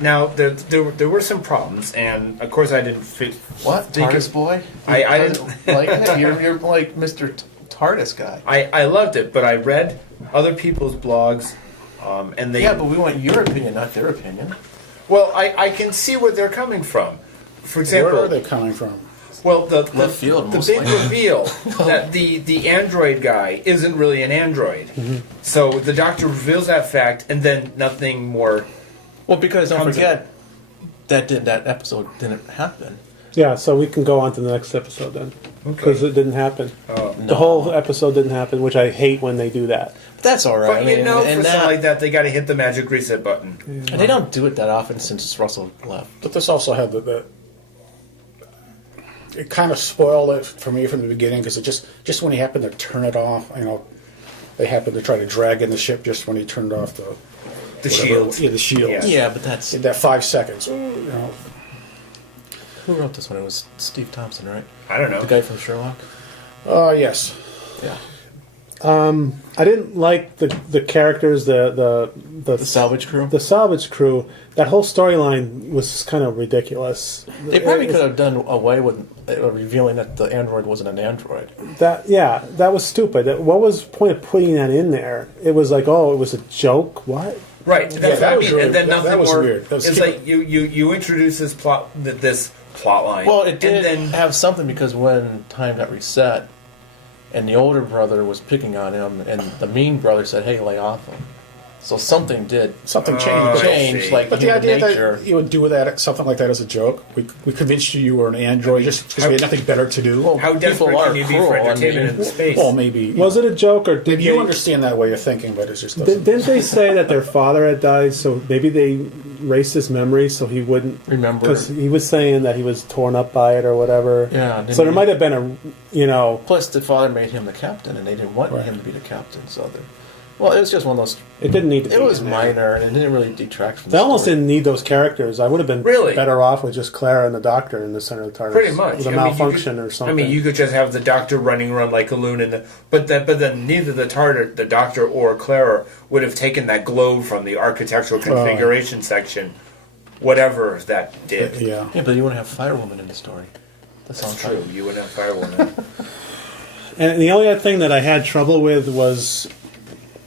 Now there were some problems, and of course I didn't fit. What TARDIS boy? I didn't like it. You're like Mr. TARDIS guy. I loved it, but I read other people's blogs, and they. Yeah, but we want your opinion, not their opinion. Well, I can see where they're coming from. For example, Where are they coming from? well, the Left field, the most big likely. reveal that the android guy isn't really an android. So the Doctor reveals that fact, and then nothing more. Well, because don't Comes forget that episode didn't happen. Yeah, so we can go on to the next episode then. Because it didn't happen. The whole episode didn't happen, which I hate when they do that. But that's all right. But I mean, for and something like that, they got to hit the magic reset button. and they don't do it that often since Russell left. But this also had the it kind of spoiled it for me from the beginning because it just when he happened to turn it off, they happened to try to drag in the ship just when he turned off the The whatever- shield. Yeah, the shield. Yeah. Yeah, but that's In that 5 seconds. who wrote this one? It was Steve Thompson, right? I don't know. The guy from Sherlock. Yes. Yeah. I didn't like the characters, The salvage crew. the salvage crew. That whole storyline was kind of ridiculous. They probably It was- could have done away with revealing that the android wasn't an android. that was stupid. What was the point of putting that in there? It was like, oh, it was a joke. What? Right, that's Yeah, what that I was mean. really- and then that nothing was more. weird. That was It's like you introduce this plot line. Well, it did And then have something because when time got reset, and the older brother was picking on him, and the mean brother said, "Hey, lay off him." So something did Something Oh, changed. change, see. like But the human idea nature. that you would do that something like that as a joke, we convinced you were an android just because we had nothing better to do. Well, how people desperate are can you be cruel, for I entertainment mean- in space? Well, maybe. Was it a joke, or did you they, understand that way of thinking, but it's just doesn't. didn't they say that their father had died? So maybe they erased his memory so he wouldn't Remember? because he was saying that he was torn up by it or whatever. Yeah, didn't So there he? might have been Plus, the father made him the captain, and they didn't want Right. him to be the captain. So, well, it was just one of those. it didn't need to be. It was in there. minor, and it didn't really detract from. They the almost story. didn't need those characters. I would have been Really? better off with just Clara and the Doctor in the center of the TARDIS. Pretty much. With a I mean, you malfunction could- or something. I mean, you could just have the Doctor running around like a loon, but then neither the Doctor or Clara would have taken that globe from the architectural configuration section, whatever that did. Yeah. Yeah, but you wouldn't have Firewoman in the story. That's That's true. You wouldn't have Firewoman. And the only other thing that I had trouble with was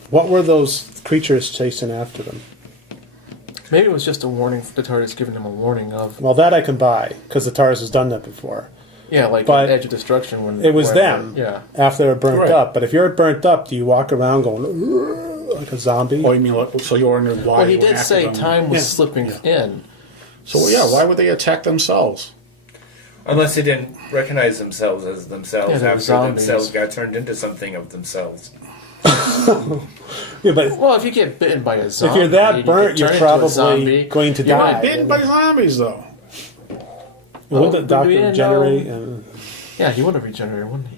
what were those creatures chasing after them? Maybe it was just a warning. The TARDIS giving them a warning of. Well, that I can buy because the TARDIS has done that before. Yeah, like But Edge of Destruction when It was when- them Yeah. after they're burnt Right. up. But if you're burnt up, do you walk around going "Ugh," like a zombie? Oh, you mean so you were wondering why? Well, he they went did after say them. time was Yeah. slipping in. So yeah, why would they attack themselves? Unless they didn't recognize themselves as themselves Yeah, they were after zombies. themselves got turned into something of themselves. Yeah, but Well, if you get bitten by a zombie, if you're that you burnt, get you're turned into a probably zombie. going to You're die. gonna- Bitten by zombies, though. Wouldn't the we Doctor didn't regenerate? know. Yeah, he would have regenerated, wouldn't he?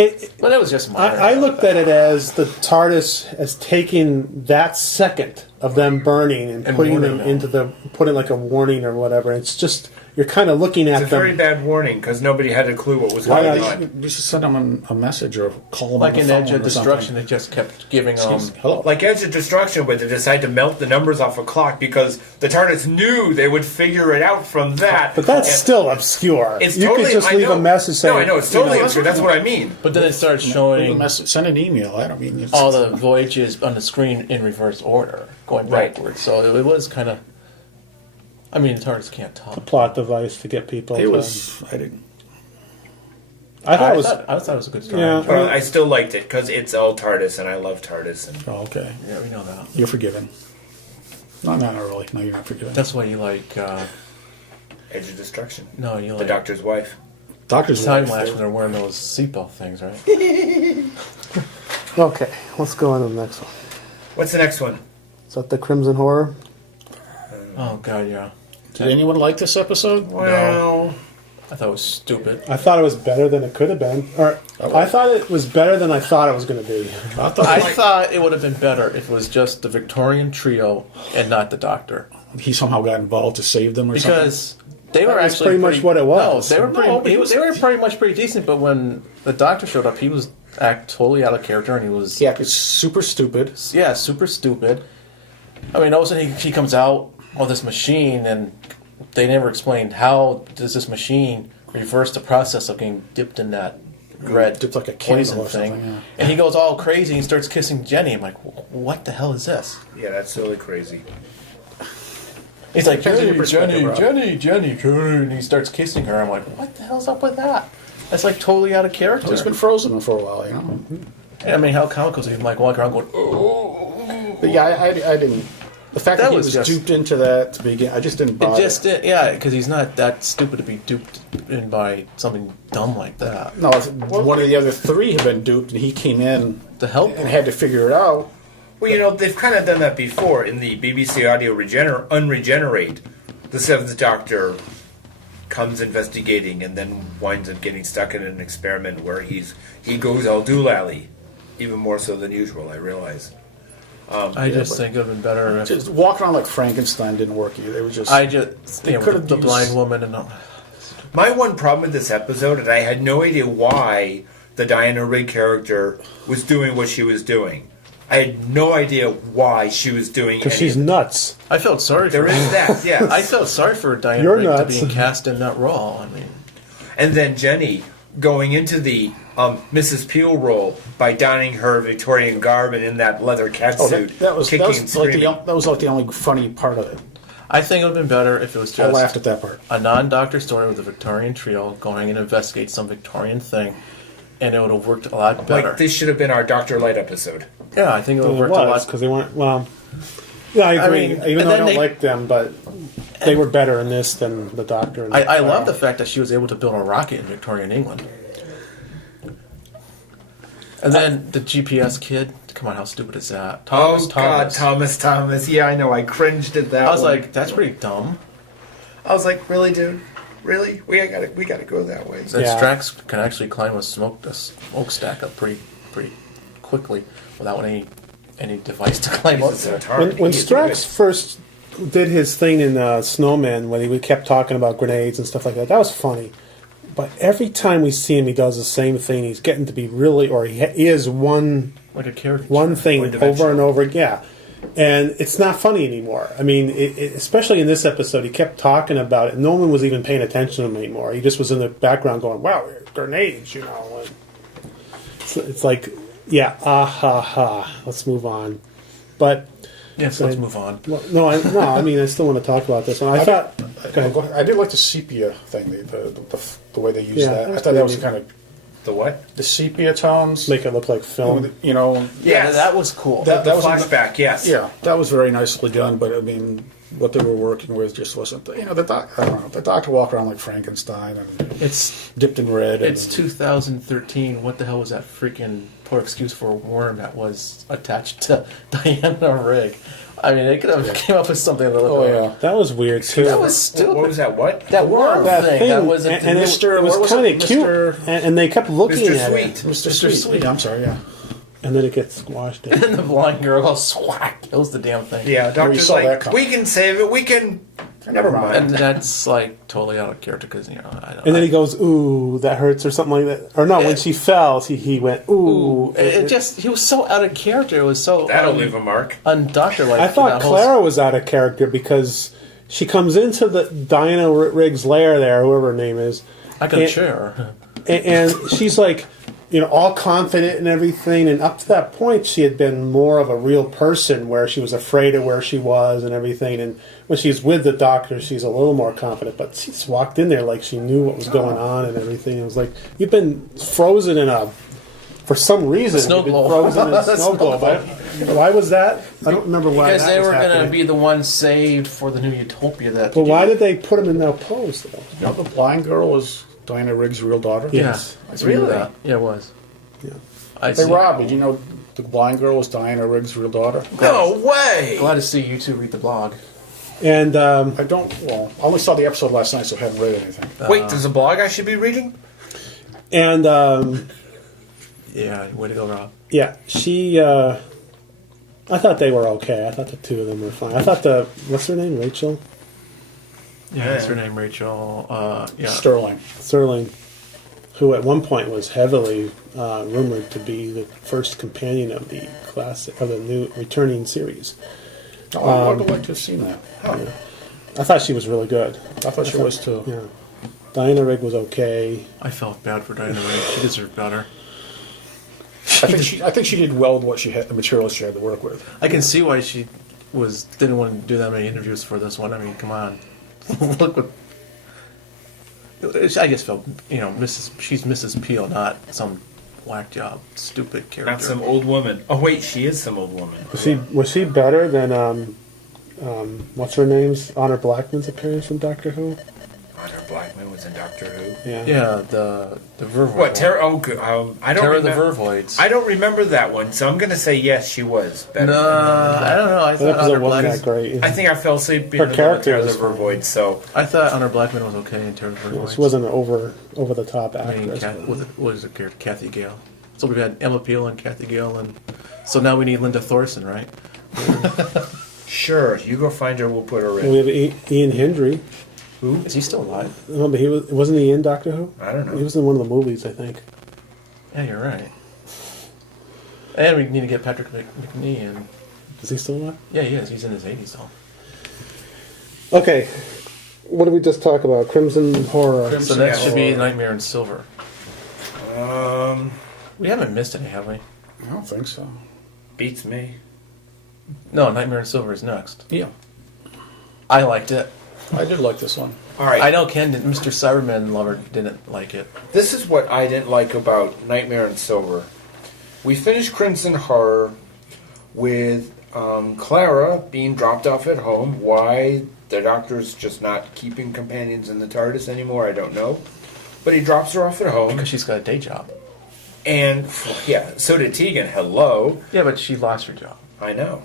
It, But it was just minor. I looked at it as the TARDIS as taking that second of them burning and And putting warning them them. into the putting like a warning or whatever. It's just you're kind of looking It's at a very them. bad warning because nobody had a clue what was Why going not? on. You should send them a message or call them like on in the Edge phone of or Destruction, something. it just kept giving Hello. Like Edge of Destruction, where they decided to melt the numbers off a clock because the TARDIS knew they would figure it out from that. But that's And still obscure. it's You totally, could just I leave know. a message saying. No, I know it's totally you know, obscure. That's what I mean. But then it starts Leave a showing message, send an email. I don't mean it's, all the voyages on the screen in reverse order, going Right. backwards. So it was kind of. I mean, the TARDIS can't talk. plot device to get people. It to, was. I didn't. I thought it was. I thought it was a good story. Yeah. But I still liked it because it's all TARDIS, and I love TARDIS. And Oh, okay. Yeah, we know that. You're forgiven. No, not really. No, you're not forgiven. That's why you like Edge of Destruction. No, you The like Doctor's wife. Doctor's time wife, lapse they- when they're wearing those seatbelt things, right? Okay, let's go on to the next one. What's the next one? Is that the Crimson Horror? Oh god, yeah. Did anyone like this episode? Well, I thought it was stupid. I thought it was better than it could have been. Or I thought it was better than I thought it was going to be. I thought I thought it would have been better if it was just the Victorian trio and not the Doctor, he somehow got involved to save them or something. because they were That was actually pretty much what it was. No, they were pretty. No, but he was- they were pretty much pretty decent. But when the Doctor showed up, he was totally out of character, and he was He acted super stupid. super stupid. I mean, all of a sudden he comes out of this machine, and they never explained how does this machine reverse the process of getting dipped in that red Dipped like a candle poison or thing. something, yeah. And he goes all crazy and starts kissing Jenny. I'm like, what the hell is this? yeah, that's really crazy. He's like, Depends on your Jenny, perspective, Jenny, Rob. Jenny, Jenny, Jenny, and he starts kissing her. I'm like, what the hell's up with that? That's like totally out of character. He's been frozen for a while, you know. I mean, how comical is he? Like walking around going, oh. But yeah, I didn't. The fact that, That he was was just- duped into that to begin, I just didn't It bother. just did, yeah, because he's not that stupid to be duped in by something dumb like that. No, one of the other three had been duped, and he came in To help and had to figure it out. Well, you know, they've kind of done that before in the BBC Audio Unregenerate. The Seventh Doctor comes investigating and then winds up getting stuck in an experiment where he goes all doolally, even more so than usual, I realize. I just but- think it would have been better if Just walking around like Frankenstein didn't work either. It was just. I just, you know, could've the used- blind woman and all. My one problem with this episode is I had no idea why the Diana Rigg character was doing what she was doing. I had no idea why she was doing Because any she's of it. nuts. I felt sorry for There is her. that, yes. I felt sorry for Diana You're Rigg to nuts. being cast in that role. I mean, And then Jenny going into the Mrs. Peel role by donning her Victorian garb and in that leather cat Oh, suit, that was kicking like and screaming. that was like the only funny part of it. I think it would have been better if it was I laughed just at that part. a non-Doctor story with a Victorian trio going and investigate some Victorian thing, and it would have worked a lot better. Like this should have been our Dr. Light episode. Yeah, I think it would have It worked a was lot. because they weren't. Well, yeah, I agree. mean, Even and though I then don't they- like them, but they were better in this than the Doctor. And I love the fact that she was able to build a rocket in Victorian England. And then the GPS kid, come on, how stupid is that? Oh God, Thomas. Yeah, I know. I cringed at that. I was one. like, that's pretty dumb. I was like, really, dude? Really? We gotta go that way. That Yeah. Strax can actually climb a smokestack up pretty quickly without any device to climb up Jesus, there. it's hard. When He's Strax good. first did his thing in Snowman, when he kept talking about grenades and stuff like that, that was funny. But every time we see him, he does the same thing. He's getting to be really, or he is one Like a character. thing One-dimensional. over and over. Yeah, and it's not funny anymore. I mean, especially in this episode, he kept talking about it. No one was even paying attention to him anymore. He just was in the background going, "Wow, grenades!" You know. And it's like, yeah, ha ha. Let's move on. But Yes, let's move on. well, no, I mean, I still want to talk about this one. I thought, okay, I did like the sepia thing, the way they used Yeah, that. that I was thought that was pretty kind of The what? the sepia tones. make it look like film. You know, Yeah, Yes. that was cool. That The was flashback, yes. yeah, that was very nicely done. But I mean, what they were working with just wasn't. You know, I don't know. The Doctor walked around like Frankenstein and it's dipped in red. it's and, 2013. What the hell was that freaking poor excuse for a worm that was attached to Diana Rigg? I mean, they could have came up with something to look Oh like. yeah. That was weird too. That was stupid. What was that? What? That worm that thing. thing, That was and it, Mr. it was what was kind it? of cute, Mr. and they kept looking Mr. at Sweet. it, Mr. Mr. Sweet. Sweet. Yeah, I'm sorry. Yeah. and then it gets squashed in. And the blind girl goes swag, kills the damn thing. Yeah, Doctor's saw that like, coming. we can save it. We can. Never mind. And that's like totally out of character because I don't. And then he goes, "Ooh, that hurts," or something like that. Or no, when she fell, he went, "Ooh." It just he was so out of character. It was so That'll leave a mark. undoctor-like. I thought Clara was out of character because she comes into the Diana Rigg's lair there, whoever her name is, I got a and- chair. and she's like, you know, all confident and everything. And up to that point, she had been more of a real person, where she was afraid of where she was and everything. And when she's with the Doctor, she's a little more confident. But she just walked in there like she knew what was going on and everything. It was like, you've been frozen in a For some reason, Snow he'd been globe. frozen in a snow globe. Why was that? I don't remember why. Because that they was were going to happening. be the ones saved for the new utopia that. But why did they put him in that pose, though? You know, the blind girl was Diana Rigg's real daughter. Yeah. Yes, Yes. I remember Really? that. Yeah, it was. Yeah. Hey, Rob, did you know the blind girl was Diana Rigg's real daughter? No way! Glad to see you two read the blog. And I don't. Well, I only saw the episode last night, so I haven't read anything. Wait, there's a blog I should be reading? and Yeah, way to go, Rob. yeah, she. I thought they were okay. I thought the two of them were fine. I thought what's her name, Rachel Yeah, that's her name, Rachel. Yeah. Sterling. Sterling, who at one point was heavily rumored to be the first companion of the classic of the new returning series. Oh, I would have liked to have seen that. I thought she was really good. I thought she was too. Yeah, Diana Rigg was okay. I felt bad for Diana Rigg. She deserved better. I think she did well with what she had, the materials she had to work with. I can see why she didn't want to do that many interviews for this one. I mean, come on. Look what. I just felt, she's Mrs. Peel, not some whack job, stupid character. Not some old woman. Oh, wait, she is some old woman. Was she better than what's her name's Honor Blackman's appearance from Doctor Who? Honor Blackman was in Doctor Who. Yeah. Yeah, the Vervoid. What, Terra? Oh, I don't Terror of the remember. Vervoids. I don't remember that one, so I'm going to say yes, she was better. No, I don't know. I That thought episode Honor wasn't Blackman. that great. I think I fell asleep in Her the middle of character Terror of was the Vervoid, so I thought Honor Blackman was okay in Terror of the Vervoids. She wasn't an over the top I mean, actress. what is it, Kathy Gale? So we've had Emma Peel and Kathy Gale, and so now we need Linda Thorson, right? sure, you go find her, we'll put her We in. have Ian Hendry. Is he still alive? No, but wasn't he in Doctor Who? I don't know. He was in one of the movies, I think. Yeah, you're right. And we need to get Patrick McNee in. Is he still alive? Yeah, he is. He's in his 80s, though. Okay. What did we just talk about? Crimson Horror. So that should be Nightmare in Silver. Um, We haven't missed any, have we? I don't think so. beats me. No, Nightmare in Silver is next. Yeah, I liked it. I did like this one. All right. I know Ken, Mr. Cyberman lover, didn't like it. This is what I didn't like about Nightmare in Silver. We finished Crimson Horror with Clara being dropped off at home. Why the Doctor's just not keeping companions in the TARDIS anymore, I don't know. But he drops her off at home. Because she's got a day job. And, yeah, so did Tegan. Hello. Yeah, but she lost her job. I know.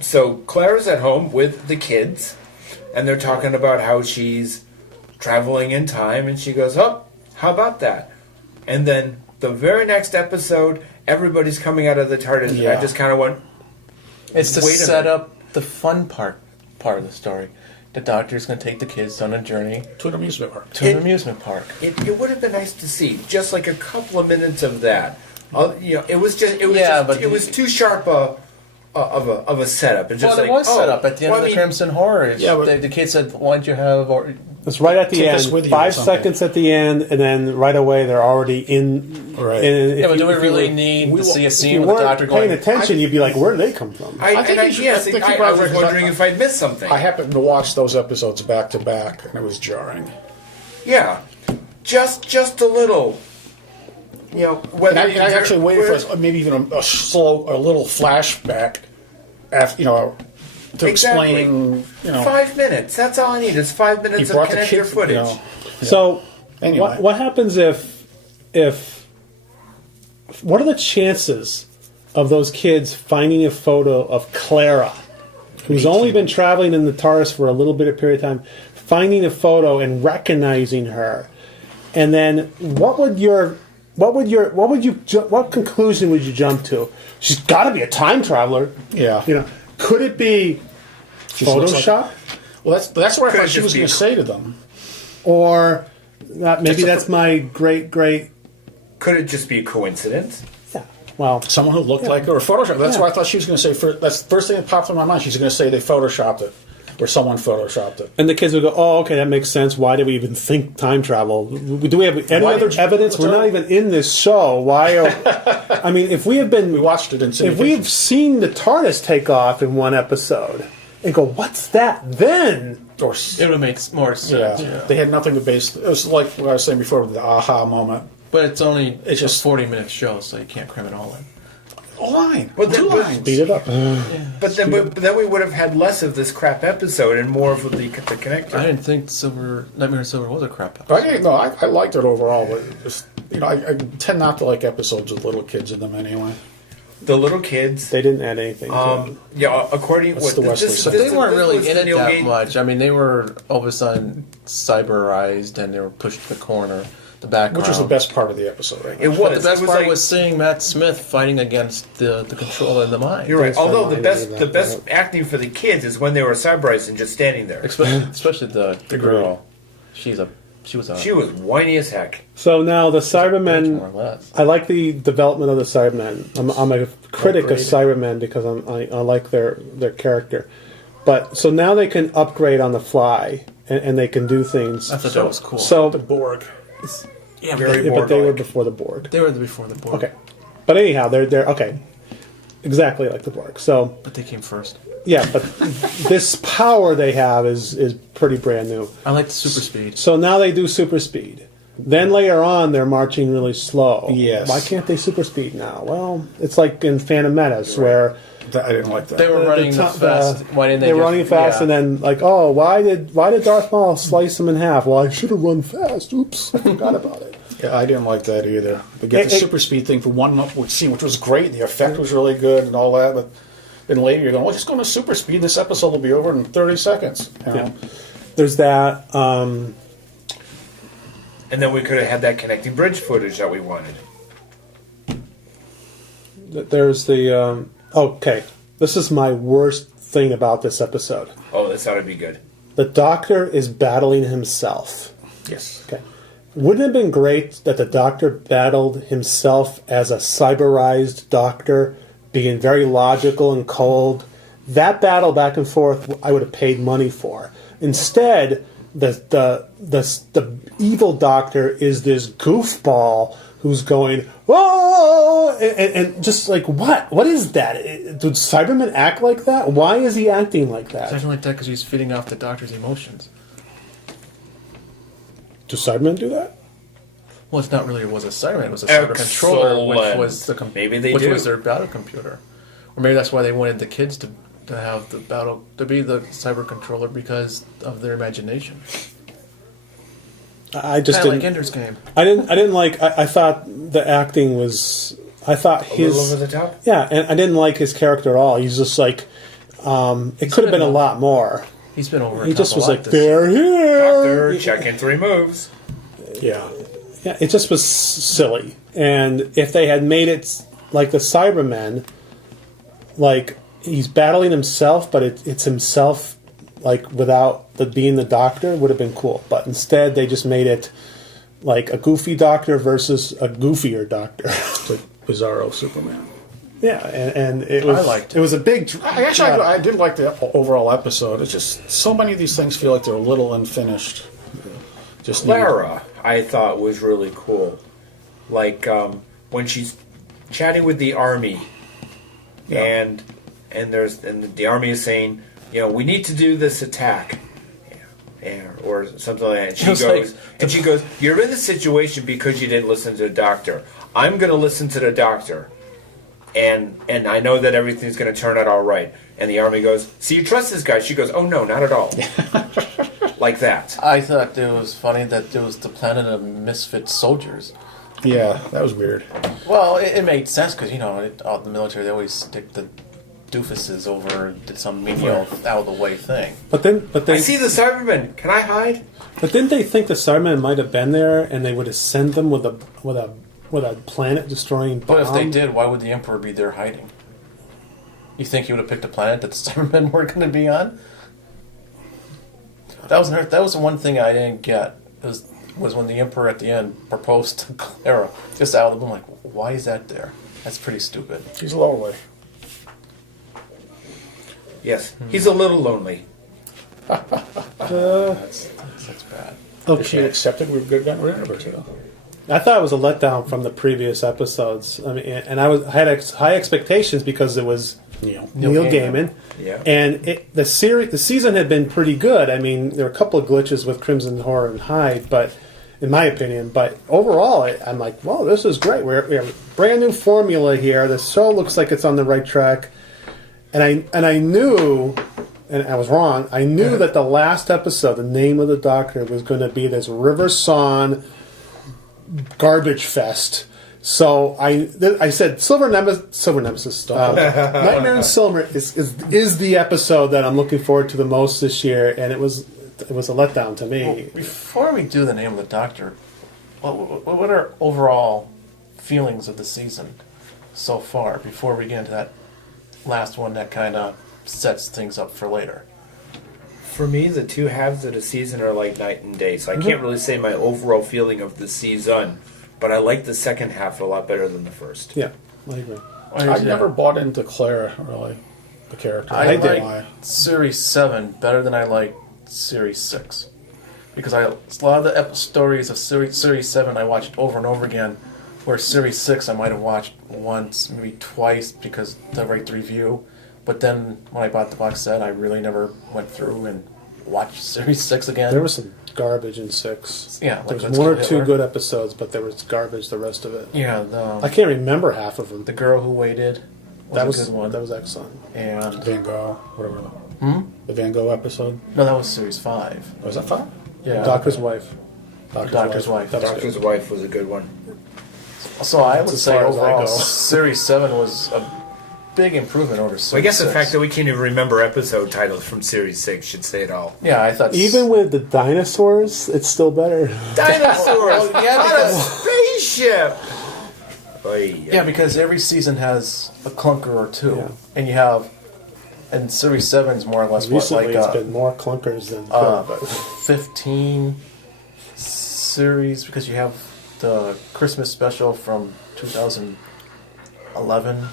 So Clara's at home with the kids, and they're talking about how she's traveling in time, and she goes, "Oh, how about that?" And then the very next episode, everybody's coming out of the TARDIS, and I Yeah. just kind of went, It's to Wait a set minute. up the fun part of the story. The Doctor's going to take the kids on a journey To an amusement park. to an It- amusement park. it would have been nice to see just like a couple of minutes of that. It was too sharp of a setup. It's just Well, it like, was set up at the end well, of I the mean, Crimson Horror. Yeah, but- The kid said, "Why don't you have?" Or It's right at the Take us end. with you or 5 something. seconds at the end, and then right away they're already in. Right. And yeah, but do we if you really were- need we to wa- see a If scene you with the weren't Doctor paying going? attention, you'd be like, "Where did they come from?" I I think you was probably- wondering if I'd missed something. I happened to watch those episodes back to back, and it was jarring. Yeah, just a little. Whether And I actually waited for maybe even a little flashback, after to Exactly. explain. 5 minutes. That's all I need. Is 5 he minutes of brought the connector kid. footage. So, Anyway. what happens if what are the chances of those kids finding a photo of Clara, who's only been traveling in the TARDIS for a little bit of period of time, finding a photo and recognizing her, and then what conclusion would you jump to? She's got to be a time traveler. Yeah. Could it be She looks like- Photoshop? Well, that's what I Could thought it she was just be going to say to them. Or maybe Just a- that's my great. Could it just be a coincidence? Yeah. Well, Someone who looked like her, or Photoshop. That's Yeah. what I thought she was going to say. That's the first thing that popped in my mind. She's going to say they photoshopped it, or someone photoshopped it. and the kids would go, "Oh, okay, that makes sense. Why do we even think time travel? Do we have any Why other did you- evidence? We're not even in this show. Why? I mean, if we have been, We watched it in if we've seen the TARDIS take off in one episode, and go, "What's that?" Then or It would make more sense. yeah, they had nothing to base. It was like what I was saying before, the aha moment. But it's only It's just- a 40-minute show, so you can't cram it all in. A line. But then- Two but- lines. Speed it up. But then we would have had less of this crap episode and more of the connector. I didn't think Nightmare on Silver was a crap episode. I didn't know. I liked it overall, but just, I tend not to like episodes with little kids in them anyway. The little kids. They didn't add anything. To it. Yeah, according That's the Wesley side. They weren't really was in the it Neil that Gaiman- much. I mean, they were all of a sudden cyberized and they were pushed to the corner, the background. Which was the best part of the episode, I think. It was. But the best it was part like, was seeing Matt Smith fighting against the control in the mind. You're right. Thanks for Although the reminding me best of that. acting for the kids is when they were cyberized and just standing there. Especially the girl. She was She was whiny as heck. So now the more Cybermen. or less. I like the development of the Cybermen. I'm a critic of Upgraded. Cybermen because I like their character. But so now they can upgrade on the fly and they can do things. I thought that was cool. So The Borg. yeah, very yeah, but they were Borg-like. before the Borg. they were before the board. Okay, but anyhow, they're okay. Exactly like the Borg. So But they came first. yeah, but this power they have is pretty brand new. I like the super speed. So now they do super speed. Then later on, they're marching really slow. Yes. Why can't they super speed now? Well, it's like in Phantom Menace where I didn't like that. They were running fast. Why didn't they? They're just- running fast, yeah. and then like, oh, why did Darth Maul slice him in half? Well, I should have run fast. Oops, I forgot about it. Yeah, I didn't like that either. They get the It- super speed thing for one upward scene, which was great. The effect was really good and all that. But then later you're going, well, just go to super speed. This episode will be over in 30 seconds. You know? There's that. And then we could have had that connecting bridge footage that we wanted. There's the. Okay, this is my worst thing about this episode. Oh, this ought to be good. The Doctor is battling himself. Yes. Okay. Wouldn't it have been great that the Doctor battled himself as a cyberized Doctor, being very logical and cold? That battle back and forth, I would have paid money for. Instead, the evil Doctor is this goofball who's going, whoa, and just like, what is that? Do Cybermen act like that? Why is he acting like It's that? acting like that because he's feeding off the Doctor's emotions. Do Cybermen do that? Well, it's not really. It was a Cyberman. It was a cyber controller, which Excellent. was Maybe they which do. was their battle computer, or maybe that's why they wanted the kids to have the battle to be the cyber controller because of their imagination. I just Kind of didn't. like Ender's Game. I didn't like. I thought the acting was. I thought A little his. over the top. Yeah, and I didn't like his character at all. He's just like. It could have been a lot more. He's been over. He the just top a was lot like, this they're Doctor, here. check in 3 moves. Yeah. Yeah, it just was silly. And if they had made it like the Cybermen, like he's battling himself, but it's himself like without being the Doctor, would have been cool. But instead, they just made it like a goofy Doctor versus a goofier Doctor. It's like Bizarro Superman. Yeah, and it was. I liked it. It was a big. I did like the overall episode. It's just so many of these things feel like they're a little unfinished. Just need- Clara, I thought was really cool. Like when she's chatting with the army, Yeah. and the army is saying, we need to do this attack, or something like that. And It was she goes, you're in this situation because you didn't listen to the Doctor. I'm going to listen to the Doctor, and I know that everything's going to turn out all right. And the army goes, so you trust this guy? She goes, oh no, not at all. Like that. I thought it was funny that it was the planet of misfit soldiers. Yeah, that was weird. Well, it made sense because the military they always stick the doofuses over some menial out of the way thing. But then, I see the Cybermen. Can I hide? but didn't they think the Cybermen might have been there, and they would have sent them with a planet destroying bomb? But if they did, why would the Emperor be there hiding? You think he would have picked a planet that the Cybermen were going to be on? That was the one thing I didn't get. Was when the Emperor at the end proposed to Clara, just out of the blue. Like, why is that there? That's pretty stupid. He's lonely. Yes. He's a little lonely. That's bad. If she had Okay. accepted, we could have gotten rid of her too. I thought it was a letdown from the previous episodes. I mean, and I had high expectations because it was Neil Neil Gaiman. Gaiman. Yeah. And the season had been pretty good. I mean, there were a couple of glitches with Crimson Horror and Hyde, but in my opinion. But overall, I'm like, "Whoa, this is great. We have a brand new formula here. The show looks like it's on the right track." And I knew, and I was wrong. I knew that the last episode, the name of the Doctor, was going to be this River Song garbage fest. So I said Silver Nemesis. Nightmare in Silver is the episode that I'm looking forward to the most this year, and it was a letdown to me. Well, before we do the name of the Doctor, what are overall feelings of the season so far? Before we get into that last one that kind of sets things up for later. For me, the two halves of the season are like night and day, so I can't really say my overall feeling of the season, but I like the second half a lot better than the first. Yeah, I agree. I never bought into Clara, really, the character. I did. like Series 7 better than I like Series 6. Because a lot of the stories of Series 7 I watched over and over again, where Series 6 I might have watched once, maybe twice, because to write the review. But then when I bought the box set, I really never went through and watched Series 6 again. There was some garbage in 6. Yeah, there like was Let's one or Kill two Hitler. good episodes, but there was garbage the rest of it. Yeah, I can't remember half of them. The Girl Who Waited was a good one. That was excellent. And Van Gogh, whatever. The Van Gogh episode. no, that was Series 5. Was that 5? Yeah, Doctor's Wife. Doctor's Wife. That was Doctor's good. Wife was a good one. So I would as say far as I overall, go. Series 7 was a big improvement over Series So I guess the 6. fact that we can't even remember episode titles from Series 6 should say it all. Yeah, I thought Even with the dinosaurs, it's still better. Dinosaurs! Well, yeah, on a because- spaceship! Oy, Yeah, because every season has a clunker or two, Yeah. and you have, and Series 7 is more or less what, Recently, like it's been more clunkers than good, but 15 series, because you have the Christmas special from 2011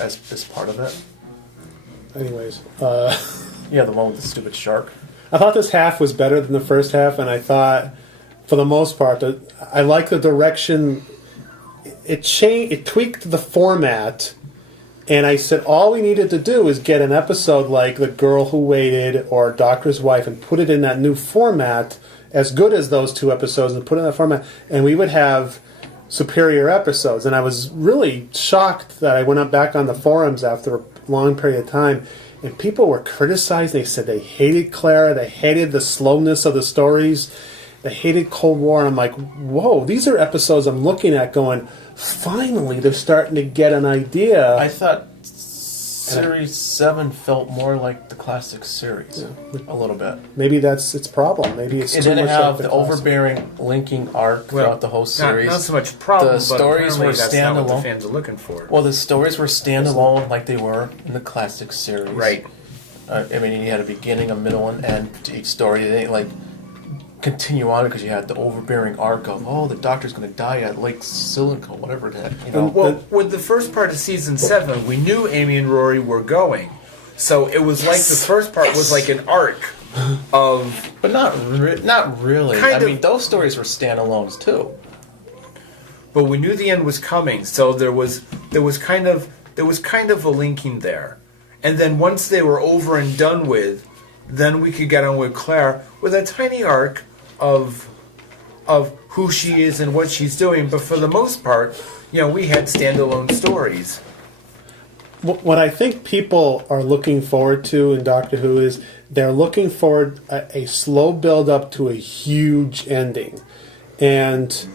as part of it. anyways. Yeah, the one with the stupid shark. I thought this half was better than the first half, and I thought, for the most part, that I like the direction. It tweaked the format, and I said all we needed to do is get an episode like The Girl Who Waited or Doctor's Wife and put it in that new format, as good as those two episodes, and put it in that format, and we would have superior episodes. And I was really shocked that I went up back on the forums after a long period of time, and people were criticizing. They said they hated Clara, they hated the slowness of the stories, they hated Cold War. And I'm like, whoa, these are episodes I'm looking at going, finally they're starting to get an idea. I thought Series 7 felt more like the classic series, a little bit. Maybe that's its problem. Maybe it's It too didn't much have like the classic. overbearing linking arc throughout the whole series. Not so much problem, The but stories apparently were that's not what the standalone. fans are looking for. Well, the stories were standalone like they were in the classic series. Right. I mean, you had a beginning, a middle, and end to each story. They didn't, like, continue on because you had the overbearing arc of, oh, the Doctor's going to die at Lake Silico, whatever that, you know. Well, with the first part of season 7, we knew Amy and Rory were going. So it was like the first part was like an arc of... But not really. Kind I of. mean, those stories were standalones, too. But we knew the end was coming, so there was kind of a linking there. And then once they were over and done with, then we could get on with Claire with a tiny arc of who she is and what she's doing. But for the most part, you know, we had standalone stories. What I think people are looking forward to in Doctor Who is they're looking forward a slow build up to a huge ending, and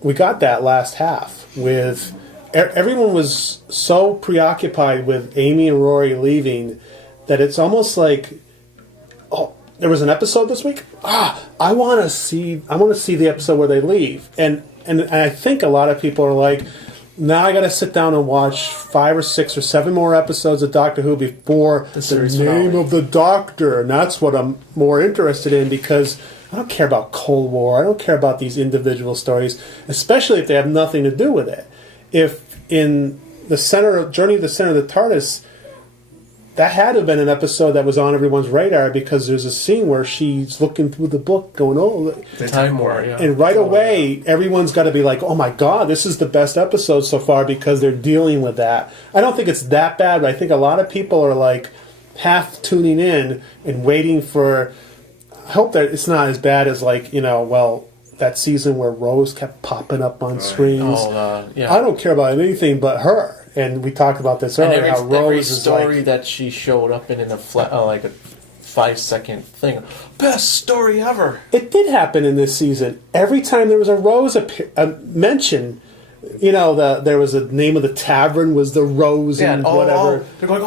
we got that last half with everyone was so preoccupied with Amy and Rory leaving that it's almost like, oh, there was an episode this week. I want to see the episode where they leave, and I think a lot of people are like, now I got to sit down and watch 5 or 6 or 7 more episodes of Doctor Who before the series name finale. of the Doctor, and that's what I'm more interested in, because I don't care about Cold War. I don't care about these individual stories, especially if they have nothing to do with it. If in the center, Journey to the Center of the TARDIS, that had to have been an episode that was on everyone's radar, because there's a scene where she's looking through the book going, oh, The Time War, yeah. and right away, everyone's got to be like, oh my God, this is the best episode so far, because they're dealing with that. I don't think it's that bad, but I think a lot of people are like half tuning in and waiting for, I hope that it's not as bad as, like, you know, well, that season where Rose kept popping up on screens. Yeah. I don't care about anything but her. And we talked about this And earlier. How every Rose is story like, that she showed up in a like a 5-second thing, best story ever. it did happen in this season. Every time there was a Rose mention, there was a name of the tavern was the Rose and whatever. They're going,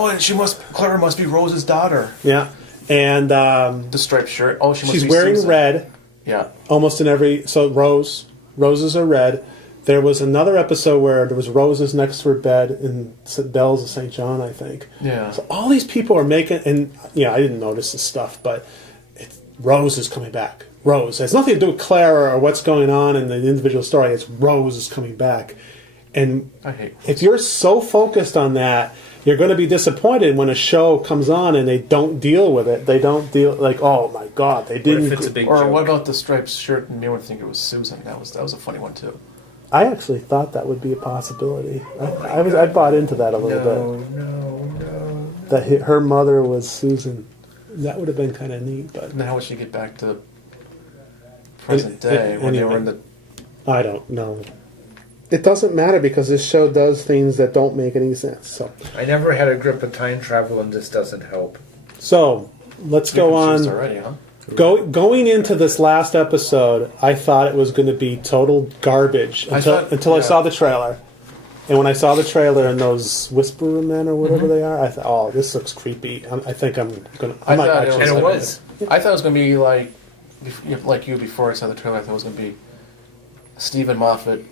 Clara must be Rose's daughter. Yeah, and The striped shirt. Oh, she must she's be wearing Susan. red Yeah. almost in every. So roses are red. There was another episode where there was roses next to her bed in St. Bells of St. John, I think. Yeah. So all these people are making, and I didn't notice this stuff, but Rose is coming back. Rose. It has nothing to do with Clara or what's going on in the individual story. It's Rose is coming back. And I hate if you're so focused on that, you're going to be disappointed when a show comes on and they don't deal with it. They don't deal, like, oh my God, they What didn't. if it's a big Or joke? what about the striped shirt and everyone think it was Susan? That was a funny one too. I actually thought that would be a possibility. I bought into that a little bit. No. That her mother was Susan. That would have been kind of neat, but Now we should get back to present day when they were in the. I don't know. It doesn't matter because this show does things that don't make any sense. I never had a grip of time travel, and this doesn't help. So let's go on. already, huh? Going into this last episode, I thought it was going to be total garbage until I saw the trailer. And when I saw the trailer and those Whisperer men or whatever they are, I thought, "Oh, this looks creepy." I think I'm going to. I thought it And was it like- was. I thought it was going to be like you before I saw the trailer. I thought it was going to be Stephen Moffat,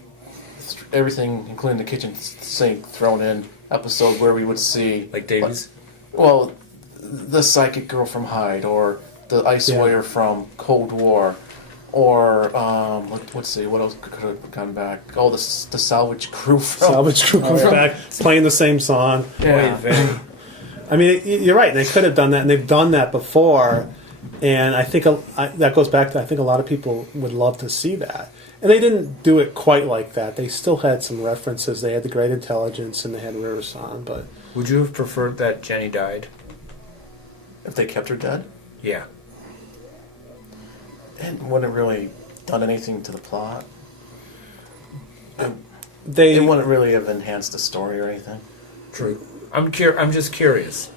everything including the kitchen sink thrown in episode where we would see Like Davies? well, the psychic girl from Hyde or the ice warrior from Cold War. Or let's see, what else could have gone back? Oh, the salvage crew from Salvage crew comes back playing the same song. Yeah. I mean, you're right. They could have done that, and they've done that before. And I think that goes back to I think a lot of people would love to see that. And they didn't do it quite like that. They still had some references. They had the Great Intelligence and they had River Song, but Would you have preferred that Jenny died? If they kept her dead, Yeah. it wouldn't really done anything to the plot. they It wouldn't really have enhanced the story or anything. True. I'm just curious.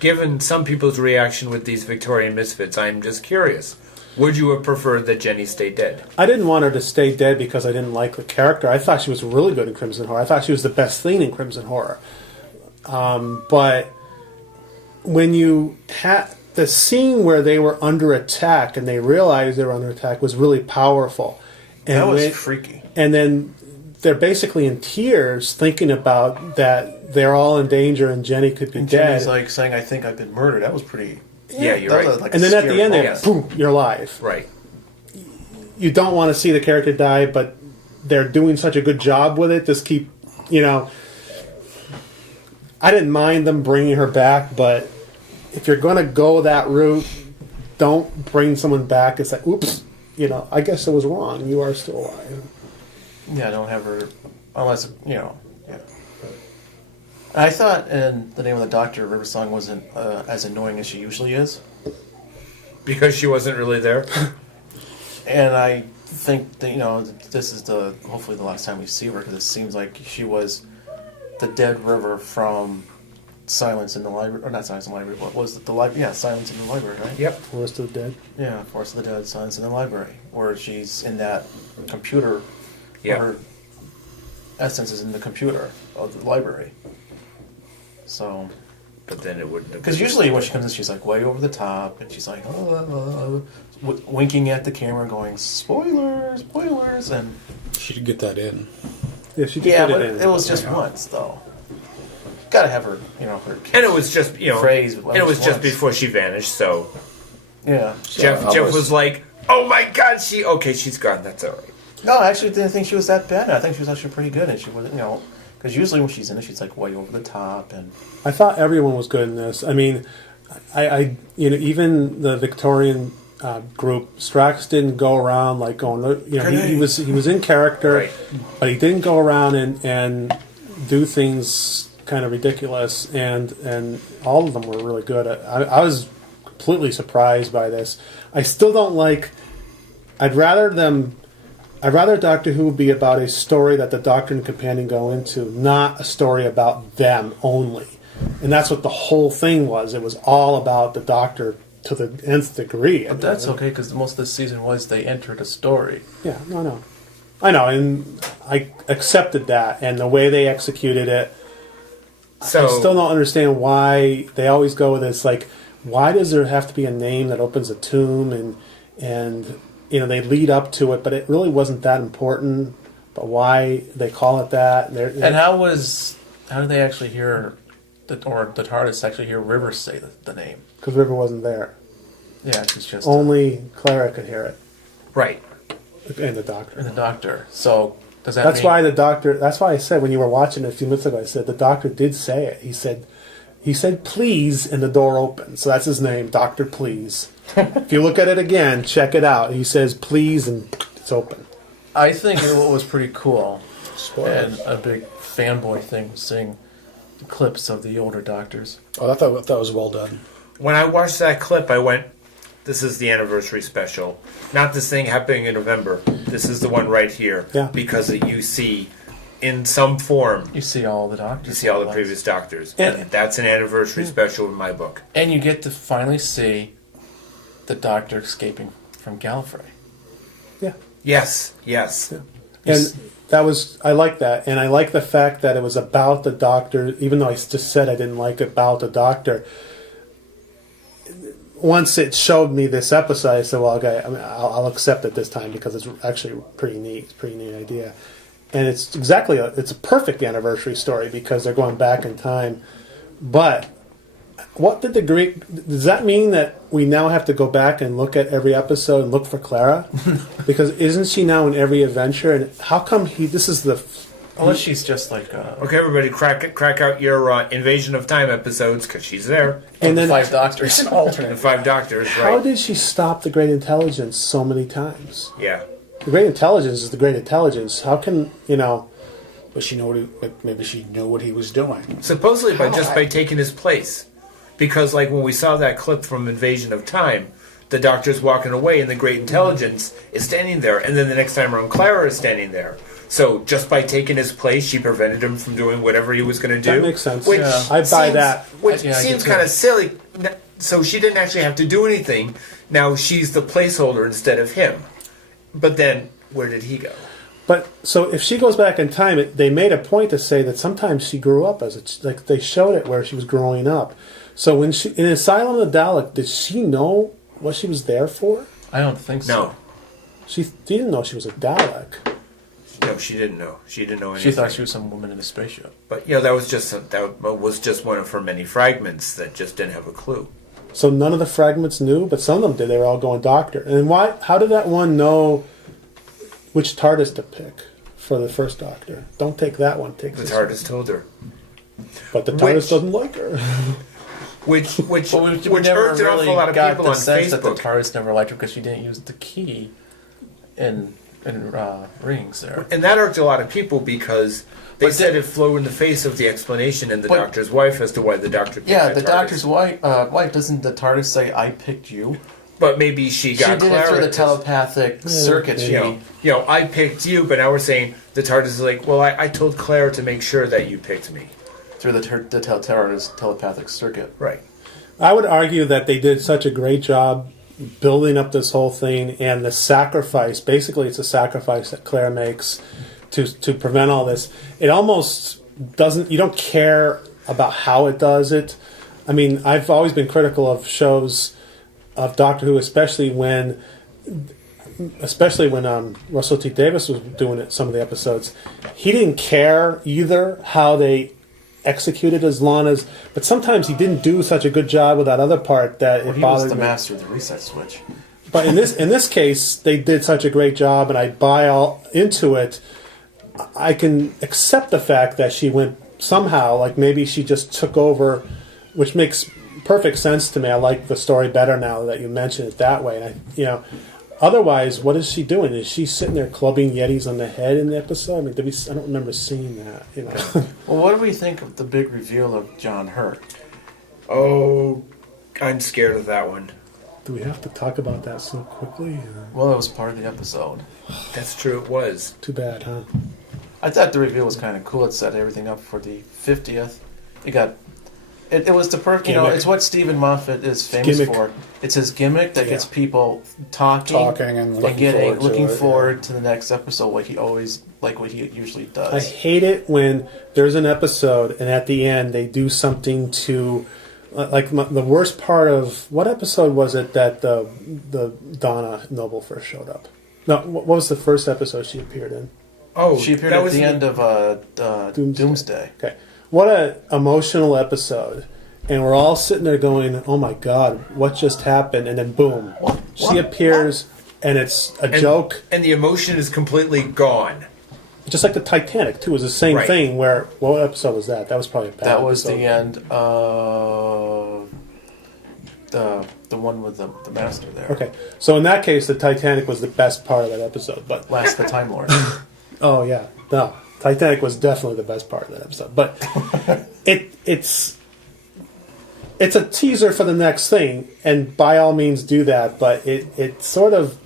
Given some people's reaction with these Victorian misfits, I'm just curious. Would you have preferred that Jenny stay dead? I didn't want her to stay dead because I didn't like the character. I thought she was really good in Crimson Horror. I thought she was the best thing in Crimson Horror. But when you had the scene where they were under attack and they realized they were under attack was really powerful. And That was when- freaky. And then they're basically in tears thinking about that they're all in danger and Jenny could be And dead. Jenny's like saying, "I think I've been murdered." That was pretty. Yeah, you're that was right. like and a then at scary the end, moment. boom, you're alive. Right. You don't want to see the character die, but they're doing such a good job with it. Just keep, I didn't mind them bringing her back, but if you're going to go that route, don't bring someone back and say, oops, I guess it was wrong. You are still alive. Yeah, don't have her unless yeah. I thought in The Name of the Doctor, River Song wasn't as annoying as she usually is, Because she wasn't really there? and I think that this is hopefully the last time we see her because it seems like she was the dead River from Silence in the Library, or not Silence in the Library. What was it? The library? Yeah, Silence in the Library, right? Yep. Forest of the Dead. Yeah, Forest of the Dead, Silence in the Library, where she's in that computer. Yeah. Her essence is in the computer of the library. So, But then it wouldn't have because been. usually when she comes in, she's like way over the top, and she's like winking at the camera, going "spoilers, spoilers," and She should get that in. Yeah, she did yeah, put but it in. it was just once though. Gotta have her, her. And it was just, Phrase, and it was just once. before she vanished, so Yeah. Jeff was like, oh my god, she's gone, that's alright. No, I actually didn't think she was that bad. I think she was actually pretty good, and she wasn't, because usually when she's in it, she's like way over the top, and I thought everyone was good in this. I mean, I even the Victorian group, Strax didn't go around like going. He was in character, Right. but he didn't go around and do things kind of ridiculous. And all of them were really good. I was completely surprised by this. I still don't like. I'd rather them I'd rather Doctor Who be about a story that the Doctor and companion go into, not a story about them only. And that's what the whole thing was. It was all about the Doctor to the nth degree. But that's okay, because most of the season was they entered a story. Yeah, no. I know, and I accepted that, and the way they executed it, So I still don't understand why they always go with this, like, why does there have to be a name that opens a tomb, and you know, they lead up to it, but it really wasn't that important, but why they call it that. And how did they actually hear, the TARDIS actually hear River say the name? Because River wasn't there. Yeah, she's just... Only Clara could hear it, right. and the Doctor. And the Doctor. So, does that That's mean... why the Doctor. That's why I said when you were watching it a few minutes ago, I said the Doctor did say it. He said please, and the door opened. So that's his name, Doctor Please. If you look at it again, check it out. He says please, and it's open. I think what was pretty cool, Spoilers. and a big fanboy thing, was seeing clips of the older Doctors. Oh, I thought that was well done. When I watched that clip, I went, this is the anniversary special. Not this thing happening in November. This is the one right here. Yeah. Because you see, in some form, You see all the Doctors. you see all the more or previous Doctors. And- And that's an anniversary special in my book. less. And you get to finally see the Doctor escaping from Gallifrey. Yeah. Yes. And that was, I like that. And I like the fact that it was about the Doctor, even though I just said I didn't like about the Doctor. Once it showed me this episode, I said, well, okay, I'll accept it this time because it's actually pretty neat. It's a pretty neat idea. And it's it's a perfect anniversary story because they're going back in time. But what did does that mean that we now have to go back and look at every episode and look for Clara? Because isn't she now in every adventure? And how come this is the... Unless she's just like... Okay, everybody, crack out your Invasion of Time episodes, because she's there. And then 5 Doctors. The 5 Doctors, how right? did she stop the Great Intelligence so many times? Yeah. The Great Intelligence is the Great Intelligence. How can, But she knew maybe she knew what he was doing. Supposedly by taking his place. Because, like, when we saw that clip from Invasion of Time, the Doctor's walking away and the Great Intelligence is standing there. And then the next time around, Clara is standing there. So just by taking his place, she prevented him from doing whatever he was going to do. That makes sense. Which Yeah. I buy that. Which Yeah, I seems do kind too. of silly. So she didn't actually have to do anything. Now she's the placeholder instead of him. But then, where did he go? But so if she goes back in time, they made a point to say that sometimes she grew up like they showed it where she was growing up. So when in Asylum of the Dalek, did she know what she was there for? I don't think so. No. She didn't know she was a Dalek. No, she didn't know. She didn't know anything. She thought she was some woman in a spaceship. But that was just one of her many fragments that just didn't have a clue. So none of the fragments knew, but some of them did. They were all going Doctor. And why? How did that one know which TARDIS to pick for the first Doctor? Don't take that one. Take The this TARDIS told her. one. But the TARDIS Which- doesn't like her. Which Well, we which never irked an really awful lot of got people the on sense that the Facebook. TARDIS never liked her because she didn't use the key in Rings there. And that irked a lot of people because they But said the- it flew in the face of the explanation in the But- Doctor's wife as to why the Doctor picked Yeah, that the TARDIS. Doctor's wife, doesn't the TARDIS say, I picked you? But maybe she got she did it through the Clara. telepathic circuit. yeah. I picked you, but now we're saying the TARDIS is like, well, I told Claire to make sure that you picked me. Through the TARDIS telepathic circuit. Right. I would argue that they did such a great job building up this whole thing and the sacrifice. Basically, it's a sacrifice that Claire makes to prevent all this. It almost doesn't. You don't care about how it does it. I mean, I've always been critical of shows of Doctor Who, especially when Russell T Davies was doing it. Some of the episodes, he didn't care either how they executed as Lana's, but sometimes he didn't do such a good job with that other part that Well, it he was bothered the me. master of the reset switch. But in this case, they did such a great job, and I buy all into it. I can accept the fact that she went somehow, like maybe she just took over, which makes perfect sense to me. I like the story better now that you mention it that way. And otherwise, what is she doing? Is she sitting there clubbing Yetis on the head in the episode? I mean, I don't remember seeing that. Well, what do we think of the big reveal of John Hurt? Oh, I'm scared of that one. Do we have to talk about that so quickly? Well, it was part of the episode. That's true. It was. Too bad, huh? I thought the reveal was kind of cool. It set everything up for the 50th. It was the Gimmick. it's what Stephen Moffat is famous Gimmick. for. It's his gimmick that gets people talking and looking forward to the next episode, what he usually I does. hate it when there's an episode and at the end they do something to, the worst part of what episode was it that the Donna Noble first showed up? No, what was the first episode she appeared in? Oh, She appeared that at was the end of Doomsday. Okay, what a emotional episode, and we're all sitting there going, "Oh my God, what just happened?" And then boom, she appears, and it's a joke. and the emotion is completely gone. Just like the Titanic too, was the same Right. thing. Where what episode was that? That was probably a bad That was episode. the end of the one with the master there. Okay, so in that case, the Titanic was the best part of that episode. But Last the Time Lord. oh yeah, no, Titanic was definitely the best part of that episode. But it's a teaser for the next thing, and by all means do that. But it sort of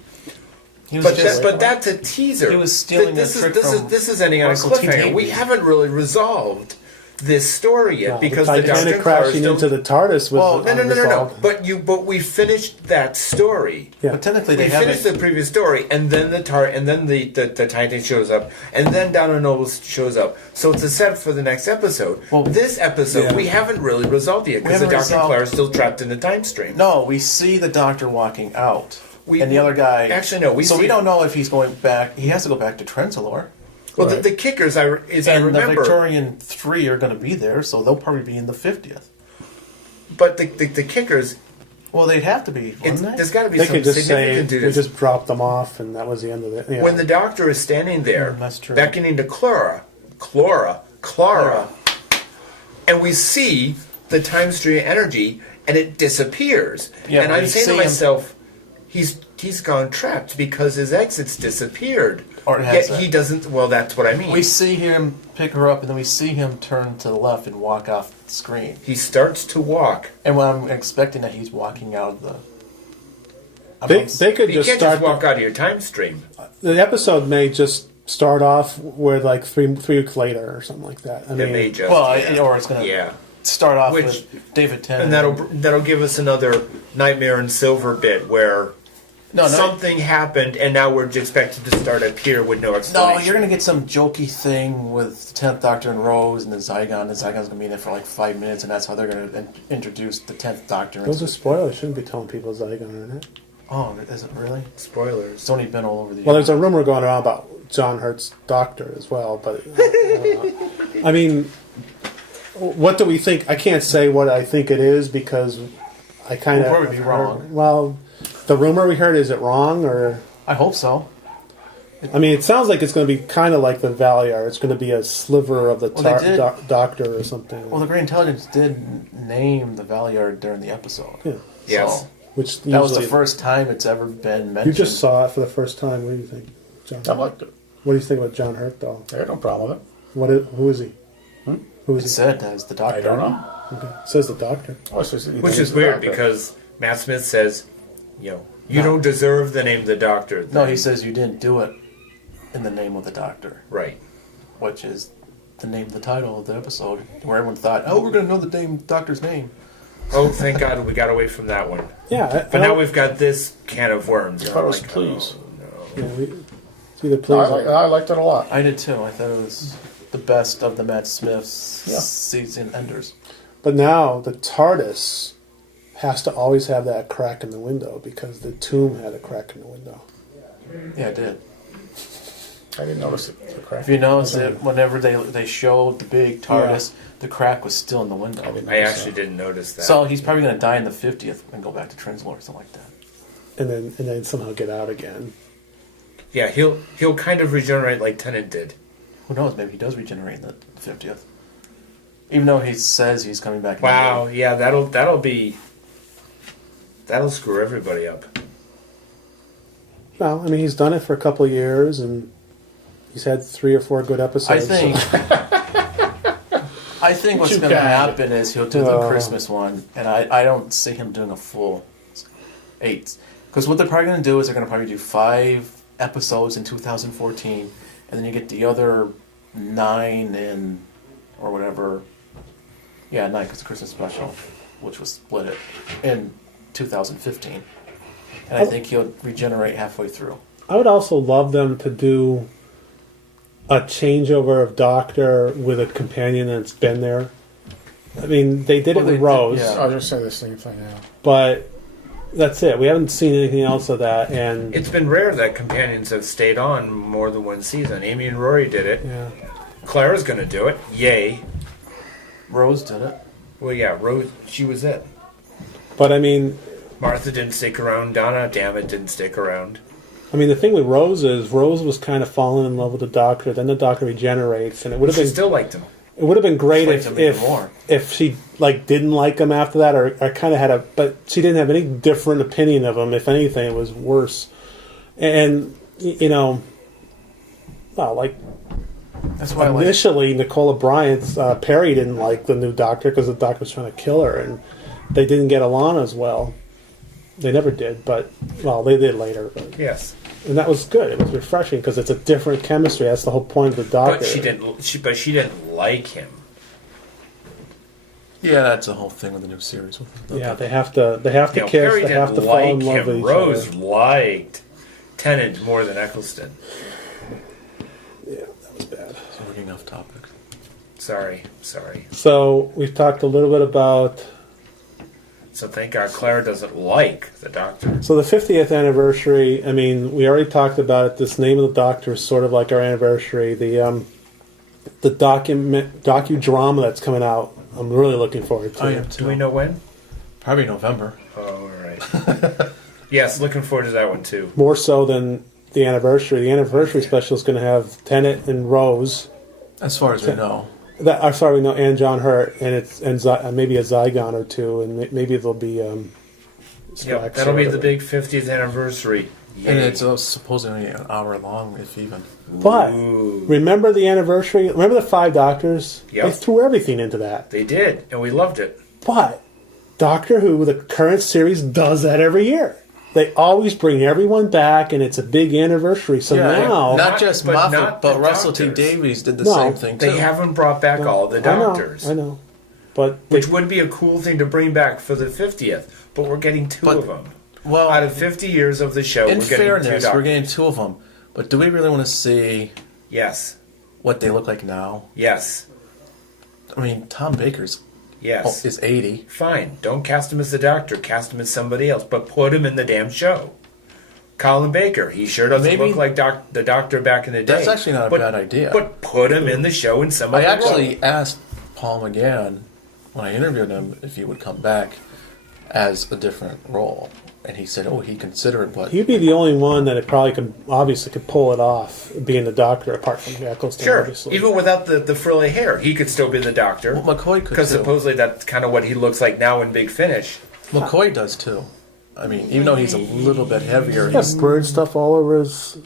He was But just that's a teaser. He was stealing this the is trick this is from this is ending on a Russell T. cliffhanger. We Davies. haven't really resolved this story yet because the the Titanic Doctor Clara crashing still. into the TARDIS was Well, no. unresolved. But we finished that story. Yeah. But technically, We they finished haven't. the previous story, and then the Titan shows up, and then Donna Noble shows up. So it's a setup for the next episode. Well, this episode yeah. we haven't really resolved yet because the haven't Doctor resolved- Clara is still trapped in the time stream. No, we see the Doctor walking out, We- and the other guy. Actually, no, we so see- we don't know if he's going back. He has to go back to Trenzalore. Well, Right. the kickers, I And the remember, Victorian 3 are going to be there, so they'll probably be in the 50th. but the kickers, Well, they'd have to be, wouldn't they? there's got to be They some could just say significant to we this. just dropped them off, and that was the end of it. Yeah. When the Doctor is standing there, That's true. beckoning to Clara, and we see the time stream energy, and it disappears. Yeah, and but I'm you saying to see him- myself, he's gone trapped because his exit's disappeared. Or it Yet hasn't. he doesn't. Well, that's what I mean. We see him pick her up, and then we see him turn to the left and walk off the screen. He starts to walk. And when I'm expecting that he's walking out of the. they could You just can't start. just walk out of your time stream. The episode may just start off with like three weeks later or something like that. I It mean, may just. Well, yeah. or it's going to Yeah. start off Which- with David Tennant. And that'll give us another Nightmare in Silver bit where something happened and now we're expected to start up here with no explanation. No, you're going to get some jokey thing with the 10th Doctor and Rose and the Zygon. The Zygon's going to be in there for like 5 minutes, and that's how they're going to introduce the 10th Doctor. those are spoilers. Shouldn't be telling people Zygon are in it. Oh, is it really? Spoilers. It's only been all over the Well, there's a rumor going around about John Hurt's Doctor as well, but I mean, what do we think? I can't say what I think it is because I kind of We'll probably be wrong. Well, the rumor we heard, is it wrong or? I hope so. I mean, it sounds like it's going to be kind of like the Valiar. It's going to be a sliver of the Well, they did- Doctor or something. Well, the Great Intelligence did name the Valiard during the episode. Yeah. Yes. So, Which that was the usually- first time it's ever been mentioned. You just saw it for the first time. What do you think, John? I liked it. What do you think about John Hurt, though? I had no problem with it. Who is he? Who is It he? said as the Doctor. I don't know. Okay. It says the Doctor. Oh, it's just- you Which think is it's weird the Doctor. because Matt Smith says, you don't deserve the name the Doctor. No, he says you didn't do it in the name of the Doctor, Right. which is the name, the title of the episode, where everyone thought, oh, we're going to know the Doctor's name. Oh, thank God we got away from that one. Yeah, But now we've got this can of worms. I thought it was Like, Please. Yeah, it's either No, please. I liked it a lot. I did too. I thought it was the best of the Matt Smith's Yeah. season enders. But now the TARDIS has to always have that crack in the window because the tomb had a crack in the window. Yeah, I did. I didn't notice it. The crack. If you notice it, whenever they showed the big TARDIS, the crack was still in the window. I didn't I notice actually that. didn't notice that. So he's probably going to die in the 50th and go back to Trenzalore or something like that. And then somehow get out again. yeah, he'll kind of regenerate like Tennant did. Who knows? Maybe he does regenerate in the 50th. Even though he says he's coming back. in the Wow, yeah, that'll screw everybody up. Well, I mean, he's done it for a couple of years, and he's had 3 or 4 good episodes. I think what's You going to can. happen is he'll do the Oh. Christmas one, and I don't see him doing a full 8. Because what they're probably going to do is they're going to probably do 5 episodes in 2014, and then you get the other 9 in, or whatever. Yeah, 9 because the Christmas special, which was split it in 2015. And I think he'll regenerate halfway through. I would also love them to do a changeover of Doctor with a companion that's been there. I mean, they did Well, it they with did, Rose, yeah. I was just saying the same thing now. but that's it. We haven't seen anything else of that, and It's been rare that companions have stayed on more than one season. Amy and Rory did it. yeah. Clara's going to do it. Yay. Rose did it. Well, yeah, Rose, she was it. But I mean, Martha didn't stick around. Donna, damn it, didn't stick around. the thing with Rose is Rose was kind of falling in love with the Doctor. Then the Doctor regenerates, and it would have She been still liked him. it would have been great Liked him even more. if she like didn't like him after that, or kind of had a, but she didn't have any different opinion of him. If anything, it was worse. And well, like That's why I like. initially, Nicola Bryant's Perry didn't like the new Doctor because the Doctor was trying to kill her, and they didn't get along as well. They never did, but well, they did later. But, Yes. and that was good. It was refreshing because it's a different chemistry. That's the whole point of the Doctor. But she didn't. But she didn't like him. Yeah, that's the whole thing with the new series. Yeah, they have to. They have to You know, kiss. Perry They have to didn't fall like in love with him. each Rose other. liked Tennant more than Eccleston. Yeah, that was bad. So we're getting off topic. Sorry. So we've talked a little bit about. So thank God Clara doesn't like the Doctor. So the 50th anniversary. I mean, we already talked about it. This Name of the Doctor is sort of like our anniversary. The docudrama that's coming out. I'm really looking forward to. I am it. too. Do we know when? Probably November. Oh, all right. Yes, looking forward to that one too. More so than the anniversary. The anniversary special is going to have Tennant and Rose. As far as we know. I'm sorry, no, and John Hurt, and maybe a Zygon or two, and maybe there'll be. Yep, Strax that'll or be the whatever. big 50th anniversary. Yay. And it's supposedly an hour long, if even. But Ooh. remember the anniversary. Remember the 5 Doctors? Yep. They threw everything into that. They did, and we loved it. But Doctor Who, the current series, does that every year. They always bring everyone back, and it's a big anniversary. So now, not just but Moffat, not but the Russell T Doctors. Davies did the No, same thing too. They haven't brought back all the Doctors. I know, but Which would be a cool thing to bring back for the 50th, but we're getting 2 But- of them. well, Out of 50 years of the show, in we're getting 2 fairness, Doctors. we're getting 2 of them. But do we really want to see Yes. what they look like now? Yes. I mean, Tom Baker's Yes. is 80. Fine. Don't cast him as the Doctor. Cast him as somebody else, but put him in the damn show. Colin Baker. He sure doesn't Maybe- look like the Doctor back in the day. That's actually not a but, bad idea. But put him in the show in some I other actually role. asked Paul McGann when I interviewed him if he would come back as a different role, and he said, "Oh, he'd consider it, but he'd be the only one that it probably could pull it off, being the Doctor, apart from Eccleston, Sure. obviously. Even without the frilly hair, he could still be the Doctor. well, McCoy could Because too. supposedly that's kind of what he looks like now in Big Finish. McCoy does too. I mean, even though he's a little bit heavier, He's got he's, bird stuff all over his.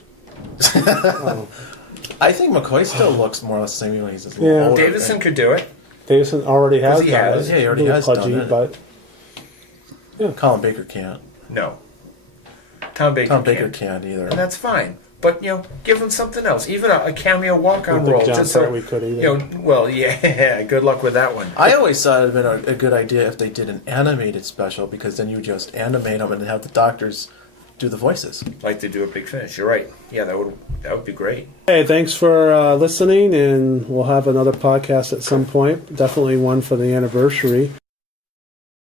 I think McCoy still looks more or less the same even when he's a little Yeah. older. Davison could do it. Davison already has he done has. it. Yeah, he already A little has done pudgy, it. but Colin Baker can't. No. Tom Baker Tom Baker can't. can't either. And that's fine. But, give him something else. Even a cameo I walk-on don't think role. John Just so, Pertwee could either. well, yeah, good luck with that one. I always thought it would have been a good idea if they did an animated special, because then you just animate them and have the doctors do the voices. Like to do a Big Finish. You're right. Yeah, that would be great. Hey, thanks for listening, and we'll have another podcast at some point. Definitely one for the anniversary.